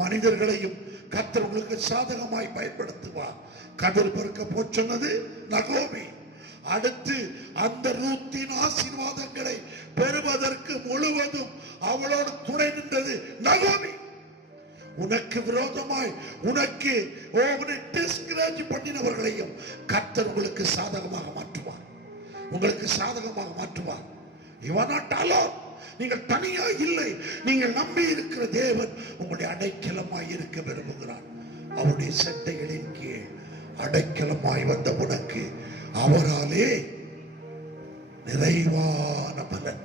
மனிதர்களையும் கர்த்தர் உங்களுக்கு சாதகமாய் பயன்படுத்துவார். கதிர் பெருக்க போச்சொன்னது நகோமி. அடுத்து அந்த ரூத்தின் ஆசீர்வாதங்களை பெறுவதற்கு முழுவதும் அவளோடு துணை நின்றது நகோமி. உனக்கு விரோதமாய் உனக்கு டிஸ்கரேஜ் பண்ணினவர்களையும் கர்த்தர் உங்களுக்கு சாதகமாக மாற்றுவார், உங்களுக்கு சாதகமாக மாற்றுவார். You are not alone. நீங்கள் தனியா இல்லை. நீங்கள் நம்பி இருக்கிற தேவன் உங்களுடைய அடைக்கலமாய் இருக்க விரும்புகிறார். அவருடைய சட்டைகளின் கீழ் அடைக்கலமாய் வந்த உனக்கு அவராலே நிறைவான பலன்.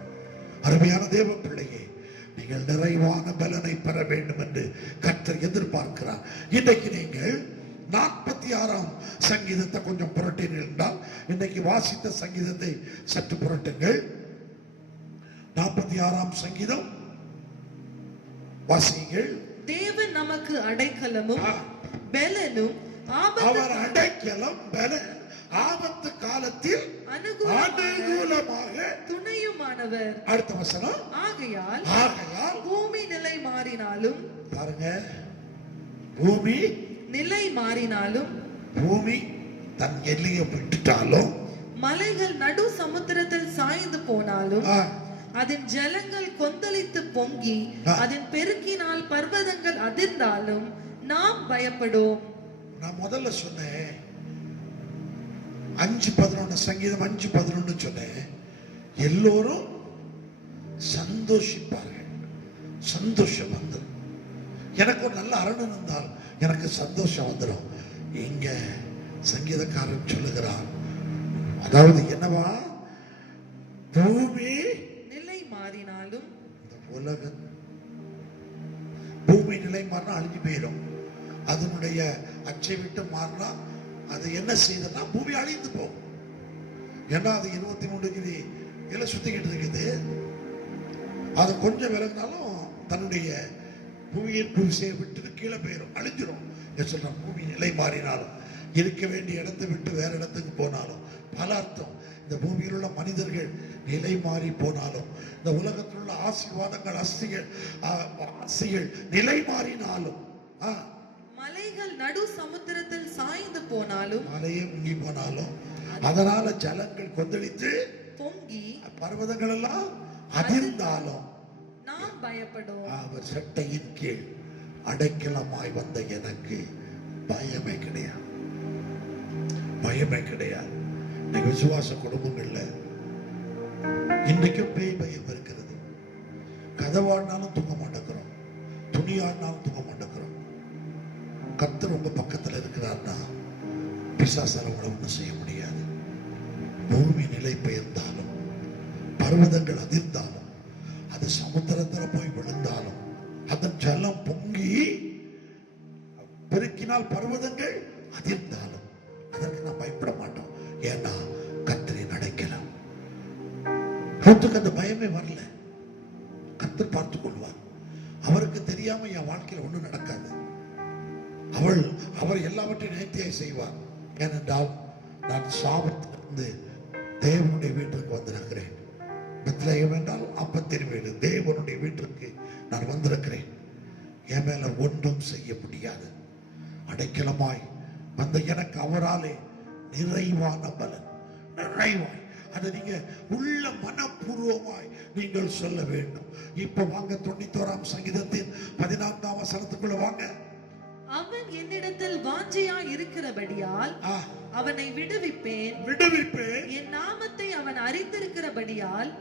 அருமையான தேவ பிள்ளையே, நீங்கள் நிறைவான பலனை பெற வேண்டும் என்று கர்த்தர் எதிர்பார்க்கிறார். இன்றைக்கு நீங்கள் 46ஆம் சங்கீதத்தை கொஞ்சம் புரட்டினீர்கள் என்றால், இன்னைக்கு வாசித்த சங்கீதத்தை சற்று புரட்டுங்கள். 46ஆம் சங்கீதம் வாசியுங்கள். தேவன் நமக்கு அடைக்கலமும் பலனும், அவர் அடைக்கலம் பலன், ஆபத்து காலத்தில் அனுகூலமாக துணையுமானவர். அடுத்த வசனம், ஆகையால் ஆகையால் பூமி நிலை மாறினாலும், பாருங்க, பூமி நிலை மாறினாலும், பூமி தன் எல்லையை விட்டுட்டாலும், மலைகள் நடு சமுத்திரத்தில் சாய்ந்து போனாலும், ஆ, அதன் ஜலங்கள் கொந்தளித்து பொங்கி அதன் பெருக்கினால் பர்வதங்கள் அதிர்ந்தாலும் நாம் பயப்படும். நான் முதல்ல சொன்னேன் 5:11 சங்கீதம் 5:11 சொன்னேன். எல்லோரும் சந்தோஷிப்பார்கள். சந்தோஷம் வந்துடும். எனக்கு ஒரு நல்ல அரணன் இருந்தால் எனக்கு சந்தோஷம் வந்துடும். இங்க சங்கீதக்காரன் சொல்லுகிறான், அதாவது என்னவா, பூமி நிலை மாறினாலும், இந்த உலகம் பூமி நிலை மாறினா அழிஞ்சு போயிடும். அதனுடைய அச்சை விட்டு மாறினா அது என்ன செய்யுதுன்னா பூமி அழிந்து போகும். ஏன்னா அது 23 டிகிரி எல்லாம் சுத்திக்கிட்டு இருக்குது. அது கொஞ்சம் விலகினாலும் தன்னுடைய புவியின் புவிசையை விட்டு கீழே போயிடும், அழிஞ்சிடும். சொல்றான், பூமி நிலை மாறினாலும், இருக்க வேண்டிய இடத்தை விட்டு வேற இடத்துக்கு போனாலும், பல அர்த்தம். இந்த பூமியில் உள்ள மனிதர்கள் நிலை மாறி போனாலும், இந்த உலகத்தில் உள்ள ஆசீர்வாதங்கள் ஆசைகள் நிலை மாறினாலும், மலைகள் நடு சமுத்திரத்தில் சாய்ந்து போனாலும், மலையே முங்கி போனாலும், அதனால ஜலங்கள் கொந்தளித்து பொங்கி பர்வதங்கள் எல்லாம் அதிர்ந்தாலும் நாம் பயப்படும். அவர் சட்டையின் கீழ் அடைக்கலமாய் வந்த எனக்கு பயமே கிடையாது. பயமே கிடையாது. இன்னைக்கு விசுவாச குடும்பங்கள்ல இன்னைக்கும் பேய் பயம் இருக்கிறது. கதவாடினாலும் தூங்க மாட்டேங்கிறோம், துணியாடினாலும் தூங்க மாட்டேங்கிறோம். கர்த்தர் உங்க பக்கத்துல இருக்கிறார்னா பிசாசால ஒன்றும் செய்ய முடியாது. பூமி நிலை பெயர்ந்தாலும், பர்வதங்கள் அதிர்ந்தாலும், அது சமுத்திரத்துல போய் விழுந்தாலும், அதன் ஜலம் பொங்கி பெருக்கினால் பர்வதங்கள் அதிர்ந்தாலும் அதற்கு நான் பயப்பட மாட்டோம். ஏன்னா கர்த்தரை அடைக்கலாம். ரூத்துக்கு அந்த பயமே வரல. கர்த்தர் பார்த்துக் கொள்வார். அவருக்கு தெரியாம என் வாழ்க்கையில் ஒண்ணும் நடக்காது. அவர் எல்லாவற்றையும் நேர்த்தியாய் செய்வார். ஏனென்றால் நான் சாபத்திலிருந்து தேவனுடைய வீட்டிற்கு வந்திருக்கிறேன். பெத்லகேம் என்றால் அப்பத்தின் வீடு. தேவனுடைய வீட்டிற்கு நான் வந்திருக்கிறேன். என் மேல ஒன்றும் செய்ய முடியாது. அடைக்கலமாய் வந்த எனக்கு அவராலே நிறைவான பலன். நிறைவாய் அதை நீங்க உள்ள மனப்பூர்வமாய் நீங்கள் சொல்ல வேண்டும். இப்ப வாங்க 91ஆம் சங்கீதத்தின் 14ஆம் வசனத்துக்குள்ள வாங்க. அவன் என்னிடத்தில் வாஞ்சையாய் இருக்கிறபடியால் அவனை விடுவிப்பேன். என் நாமத்தை அவன் அறிந்திருக்கிறபடியால்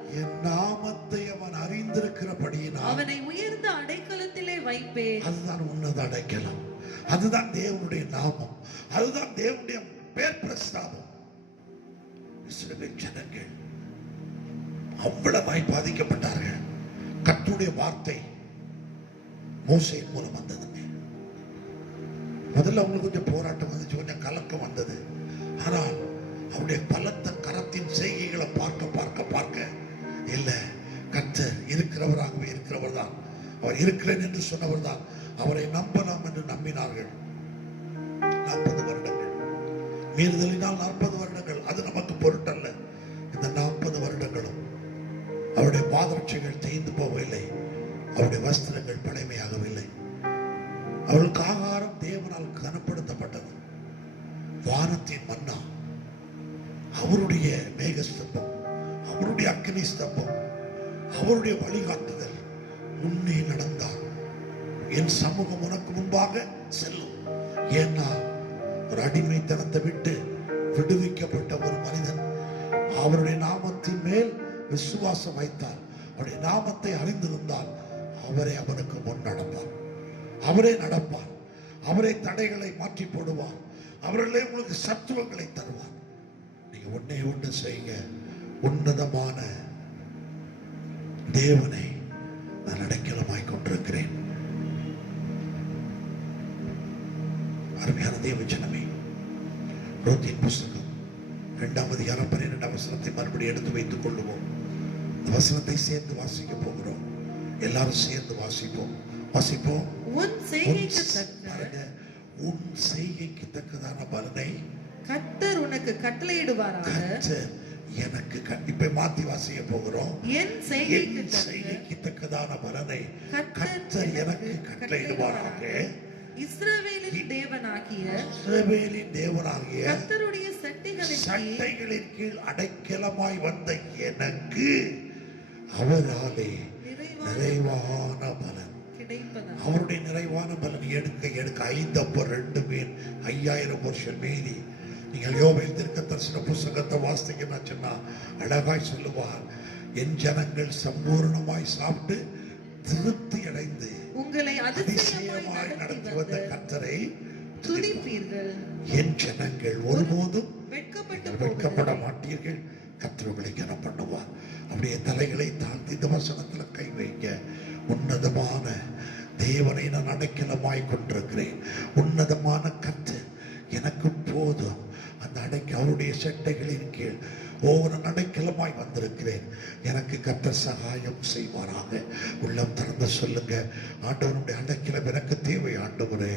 அவனை உயர்ந்த அடைக்கலத்திலே வைப்பேன். அதுதான் உன்னத அடைக்கலம். அதுதான் தேவனுடைய நாமம். அதுதான் தேவனுடைய பேர் பிரஸ்தாபம். இஸ்ரவேல் ஜனங்கள் அவ்வளவாய் பாதிக்கப்பட்டார்கள். கர்த்தருடைய வார்த்தை மோசேயின் மூலம் வந்தது. முதல்ல அவங்களுக்கு கொஞ்சம் போராட்டம் வந்துச்சு, கொஞ்சம் கலக்கம் வந்தது. ஆனால் அவருடைய பலத்த கரத்தின் செய்கைகளை பார்க்க இல்ல, கர்த்தர் இருக்கிறவராகவே இருக்கிறவர் தான். அவர் இருக்கிறேன் என்று சொன்னவர் தான். அவரை நம்பலாம் என்று நம்பினார்கள். 40 வருடங்கள் மீறுதலினால் 40 வருடங்கள் அது நமக்கு பொருட்டல்ல. இந்த 40 வருடங்களும் அவருடைய பாதரட்சைகள் தேய்ந்து போகவில்லை. அவருடைய வஸ்திரங்கள் பழைமையாகவில்லை. அவளுக்கு ஆகாரம் தேவனால் கனப்படுத்தப்பட்டது. வானத்தின் மன்னா, அவருடைய மேகஸ்தம்பம், அவருடைய அக்னி ஸ்தம்பம், அவருடைய வழிகாட்டுதல் முன்னே நடந்தார். என் சமூகம் உனக்கு முன்பாக செல்லும். ஏன்னா ஒரு அடிமைத்தனத்தை விட்டு விடுவிக்கப்பட்ட ஒரு மனிதன் அவருடைய நாமத்தின் மேல் விசுவாசம் வைத்தார். அவருடைய நாமத்தை அறிந்திருந்தால் அவரே அவனுக்கு முன் நடப்பார். அவரே நடப்பார். அவரே தடைகளை மாற்றி போடுவார். அவர்களே உங்களுக்கு சத்துவங்களை தருவார். நீங்க ஒன்னே ஒன்று செய்யுங்க. உன்னதமான தேவனை நான் அடைக்கலமாய் கொண்டிருக்கிறேன். அருமையான தேவ ஜனமே, ரோத்தின் புஸ்தகம் 2ஆம் அதிகாரம் 12ஆம் வசனத்தை மறுபடியும் எடுத்து வைத்துக் கொள்ளுவோம். இந்த வசனத்தை சேர்ந்து வாசிக்க போகிறோம். எல்லாரும் சேர்ந்து வாசிப்போம். உன் செய்கைக்கு தக்கதான பலனை கர்த்தர் உனக்கு கட்டளையிடுவாராக. கர்த்தர் எனக்கு இப்ப மாத்தி வாசிக்க போகிறோம். என் செய்கைக்கு தக்கதான பலனை கர்த்தர் எனக்கு கட்டளையிடுவாராக. இஸ்ரவேலின் தேவனாகிய கர்த்தருடைய சட்டைகளின் கீழ் அடைக்கலமாய் வந்த எனக்கு அவராலே நிறைவான பலன் கிடைப்பதா. அவருடைய நிறைவான பலன் எடுக்க 5 அப்பம் 2 மீன் 5000 வருஷம் மீதி. நீங்கள் யோவேல் தீர்க்கதரிசன புத்தகத்தை வாசித்தீங்கன்னா சொன்னா அழகாய் சொல்லுவார், என் ஜனங்கள் சம்பூர்ணமாய் சாப்பிட்டு திருப்தி அடைந்து உங்களை அதிசயமாய் நடத்தி வந்த கர்த்தரை துதிப்பீர்கள். என் ஜனங்கள் ஒருபோதும் வெட்கப்பட மாட்டீர்கள். கர்த்தர் உங்களை கனம் பண்ணுவார். அப்படியே தலைகளை தாழ்த்தி இந்த வசனத்துல கை வைக்க, உன்னதமான தேவனை நான் அடைக்கலமாய் கொண்டிருக்கிறேன். உன்னதமான கர்த்தர் எனக்கு போதும். அந்த அவருடைய சட்டைகளின் கீழ் ஒவ்வொரு அடைக்கலமாய் வந்திருக்கிறேன். எனக்கு கர்த்தர் சகாயம் செய்வாராக. உள்ளம் திறந்து சொல்லுங்க, ஆண்டவருடைய அடைக்கலம் எனக்கு தேவை. ஆண்டவரே,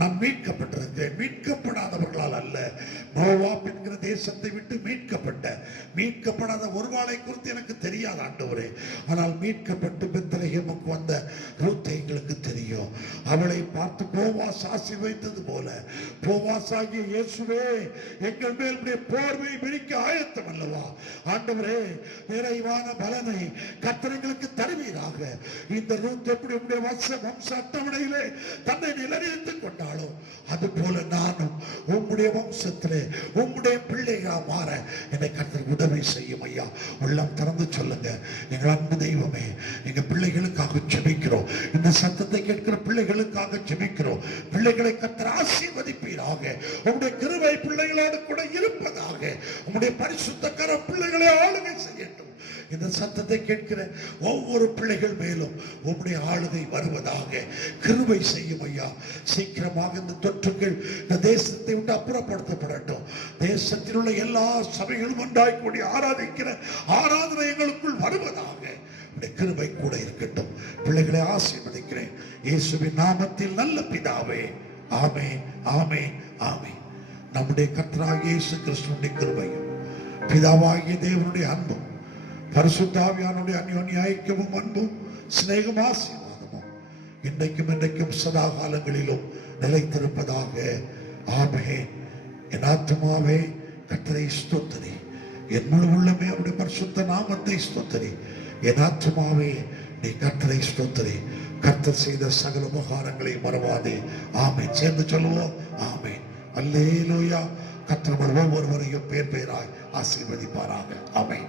நான் மீட்கப்பட்டிருக்கிறேன். மீட்கப்படாதவர்களால் அல்ல, மோவாப் என்கிற தேசத்தை விட்டு மீட்கப்படாத ஒரு வாளை குறித்து எனக்கு தெரியாது ஆண்டவரே. ஆனால் மீட்கப்பட்டு பெத்லகேமுக்கு வந்த ரூத்தை எங்களுக்கு தெரியும். அவளை பார்த்து போவாஸ் ஆசீர்வதித்தது போல, போவாஸ் ஆகிய இயேசுவே, எங்கள் மேல் போர்வை விரிக்க ஆயத்தம் அல்லவா. ஆண்டவரே, நிறைவான பலனை கர்த்தர் எங்களுக்கு தருவீராக. இந்த ரூத் எப்படி உங்களுடைய வம்ச அட்டவணையிலே தன்னை நிலைநிறுத்திக் கொண்டாலோ, அது போல நானும் உங்களுடைய வம்சத்திலே உங்களுடைய பிள்ளைகளா மாற என்னை கர்த்தர் உதவி செய்யும் ஐயா. உள்ளம் திறந்து சொல்லுங்க, எங்கள் அன்பு தெய்வமே, எங்க பிள்ளைகளுக்காக ஜெபிக்கிறோம். இந்த சத்தத்தை கேட்கிற பிள்ளைகளுக்காக ஜெபிக்கிறோம். பிள்ளைகளை கர்த்தர் ஆசீர்வதிப்பீராக. உங்களுடைய கிருபை பிள்ளைகளோடு கூட இருப்பதாக. உங்களுடைய பரிசுத்த கரம் பிள்ளைகளை ஆளுகை செய்யட்டும். இந்த சத்தத்தை கேட்கிற ஒவ்வொரு பிள்ளைகள் மேலும் உங்களுடைய ஆளுகை வருவதாக. கிருபை செய்யும் ஐயா. சீக்கிரமாக இந்த தொற்றுகள் இந்த தேசத்தை விட்டு அப்புறப்படுத்தப்படட்டும். தேசத்தில் உள்ள எல்லா சபைகளும் ஒன்றாய் கூடி ஆராதிக்கிற ஆராதனை எங்களுக்குள் வருவதாக. கிருபை கூட இருக்கட்டும். பிள்ளைகளை ஆசீர்வதிக்கிறேன் இயேசுவின் நாமத்தில், நல்ல பிதாவே. ஆமென், ஆமென், ஆமென். நம்முடைய கர்த்தராகிய இயேசு கிறிஸ்துவின் கிருபையும் பிதாவாகிய தேவனுடைய அன்பும் பரிசுத்தாவியானுடைய அந்யோன்ய ஐக்கியமும் அன்பும் சிநேகம் ஆசீர்வாதமும் இன்றைக்கும் சதா காலங்களிலும் நிலைத்திருப்பதாக. ஆமென். என் ஆத்துமாவே கர்த்தரை ஸ்தோத்திரி, என் முழு உள்ளமே அவருடைய பரிசுத்த நாமத்தை ஸ்தோத்திரி. என் ஆத்துமாவே நீ கர்த்தரை ஸ்தோத்திரி. கர்த்தர் செய்த சகல உபகாரங்களை மறவாதே. ஆமென். சேர்ந்து சொல்லுவோம், ஆமென். அல்லேலூயா. கர்த்தர் ஒவ்வொருவரையும் பேர் பேராய் ஆசீர்வதிப்பாராக. ஆமென்.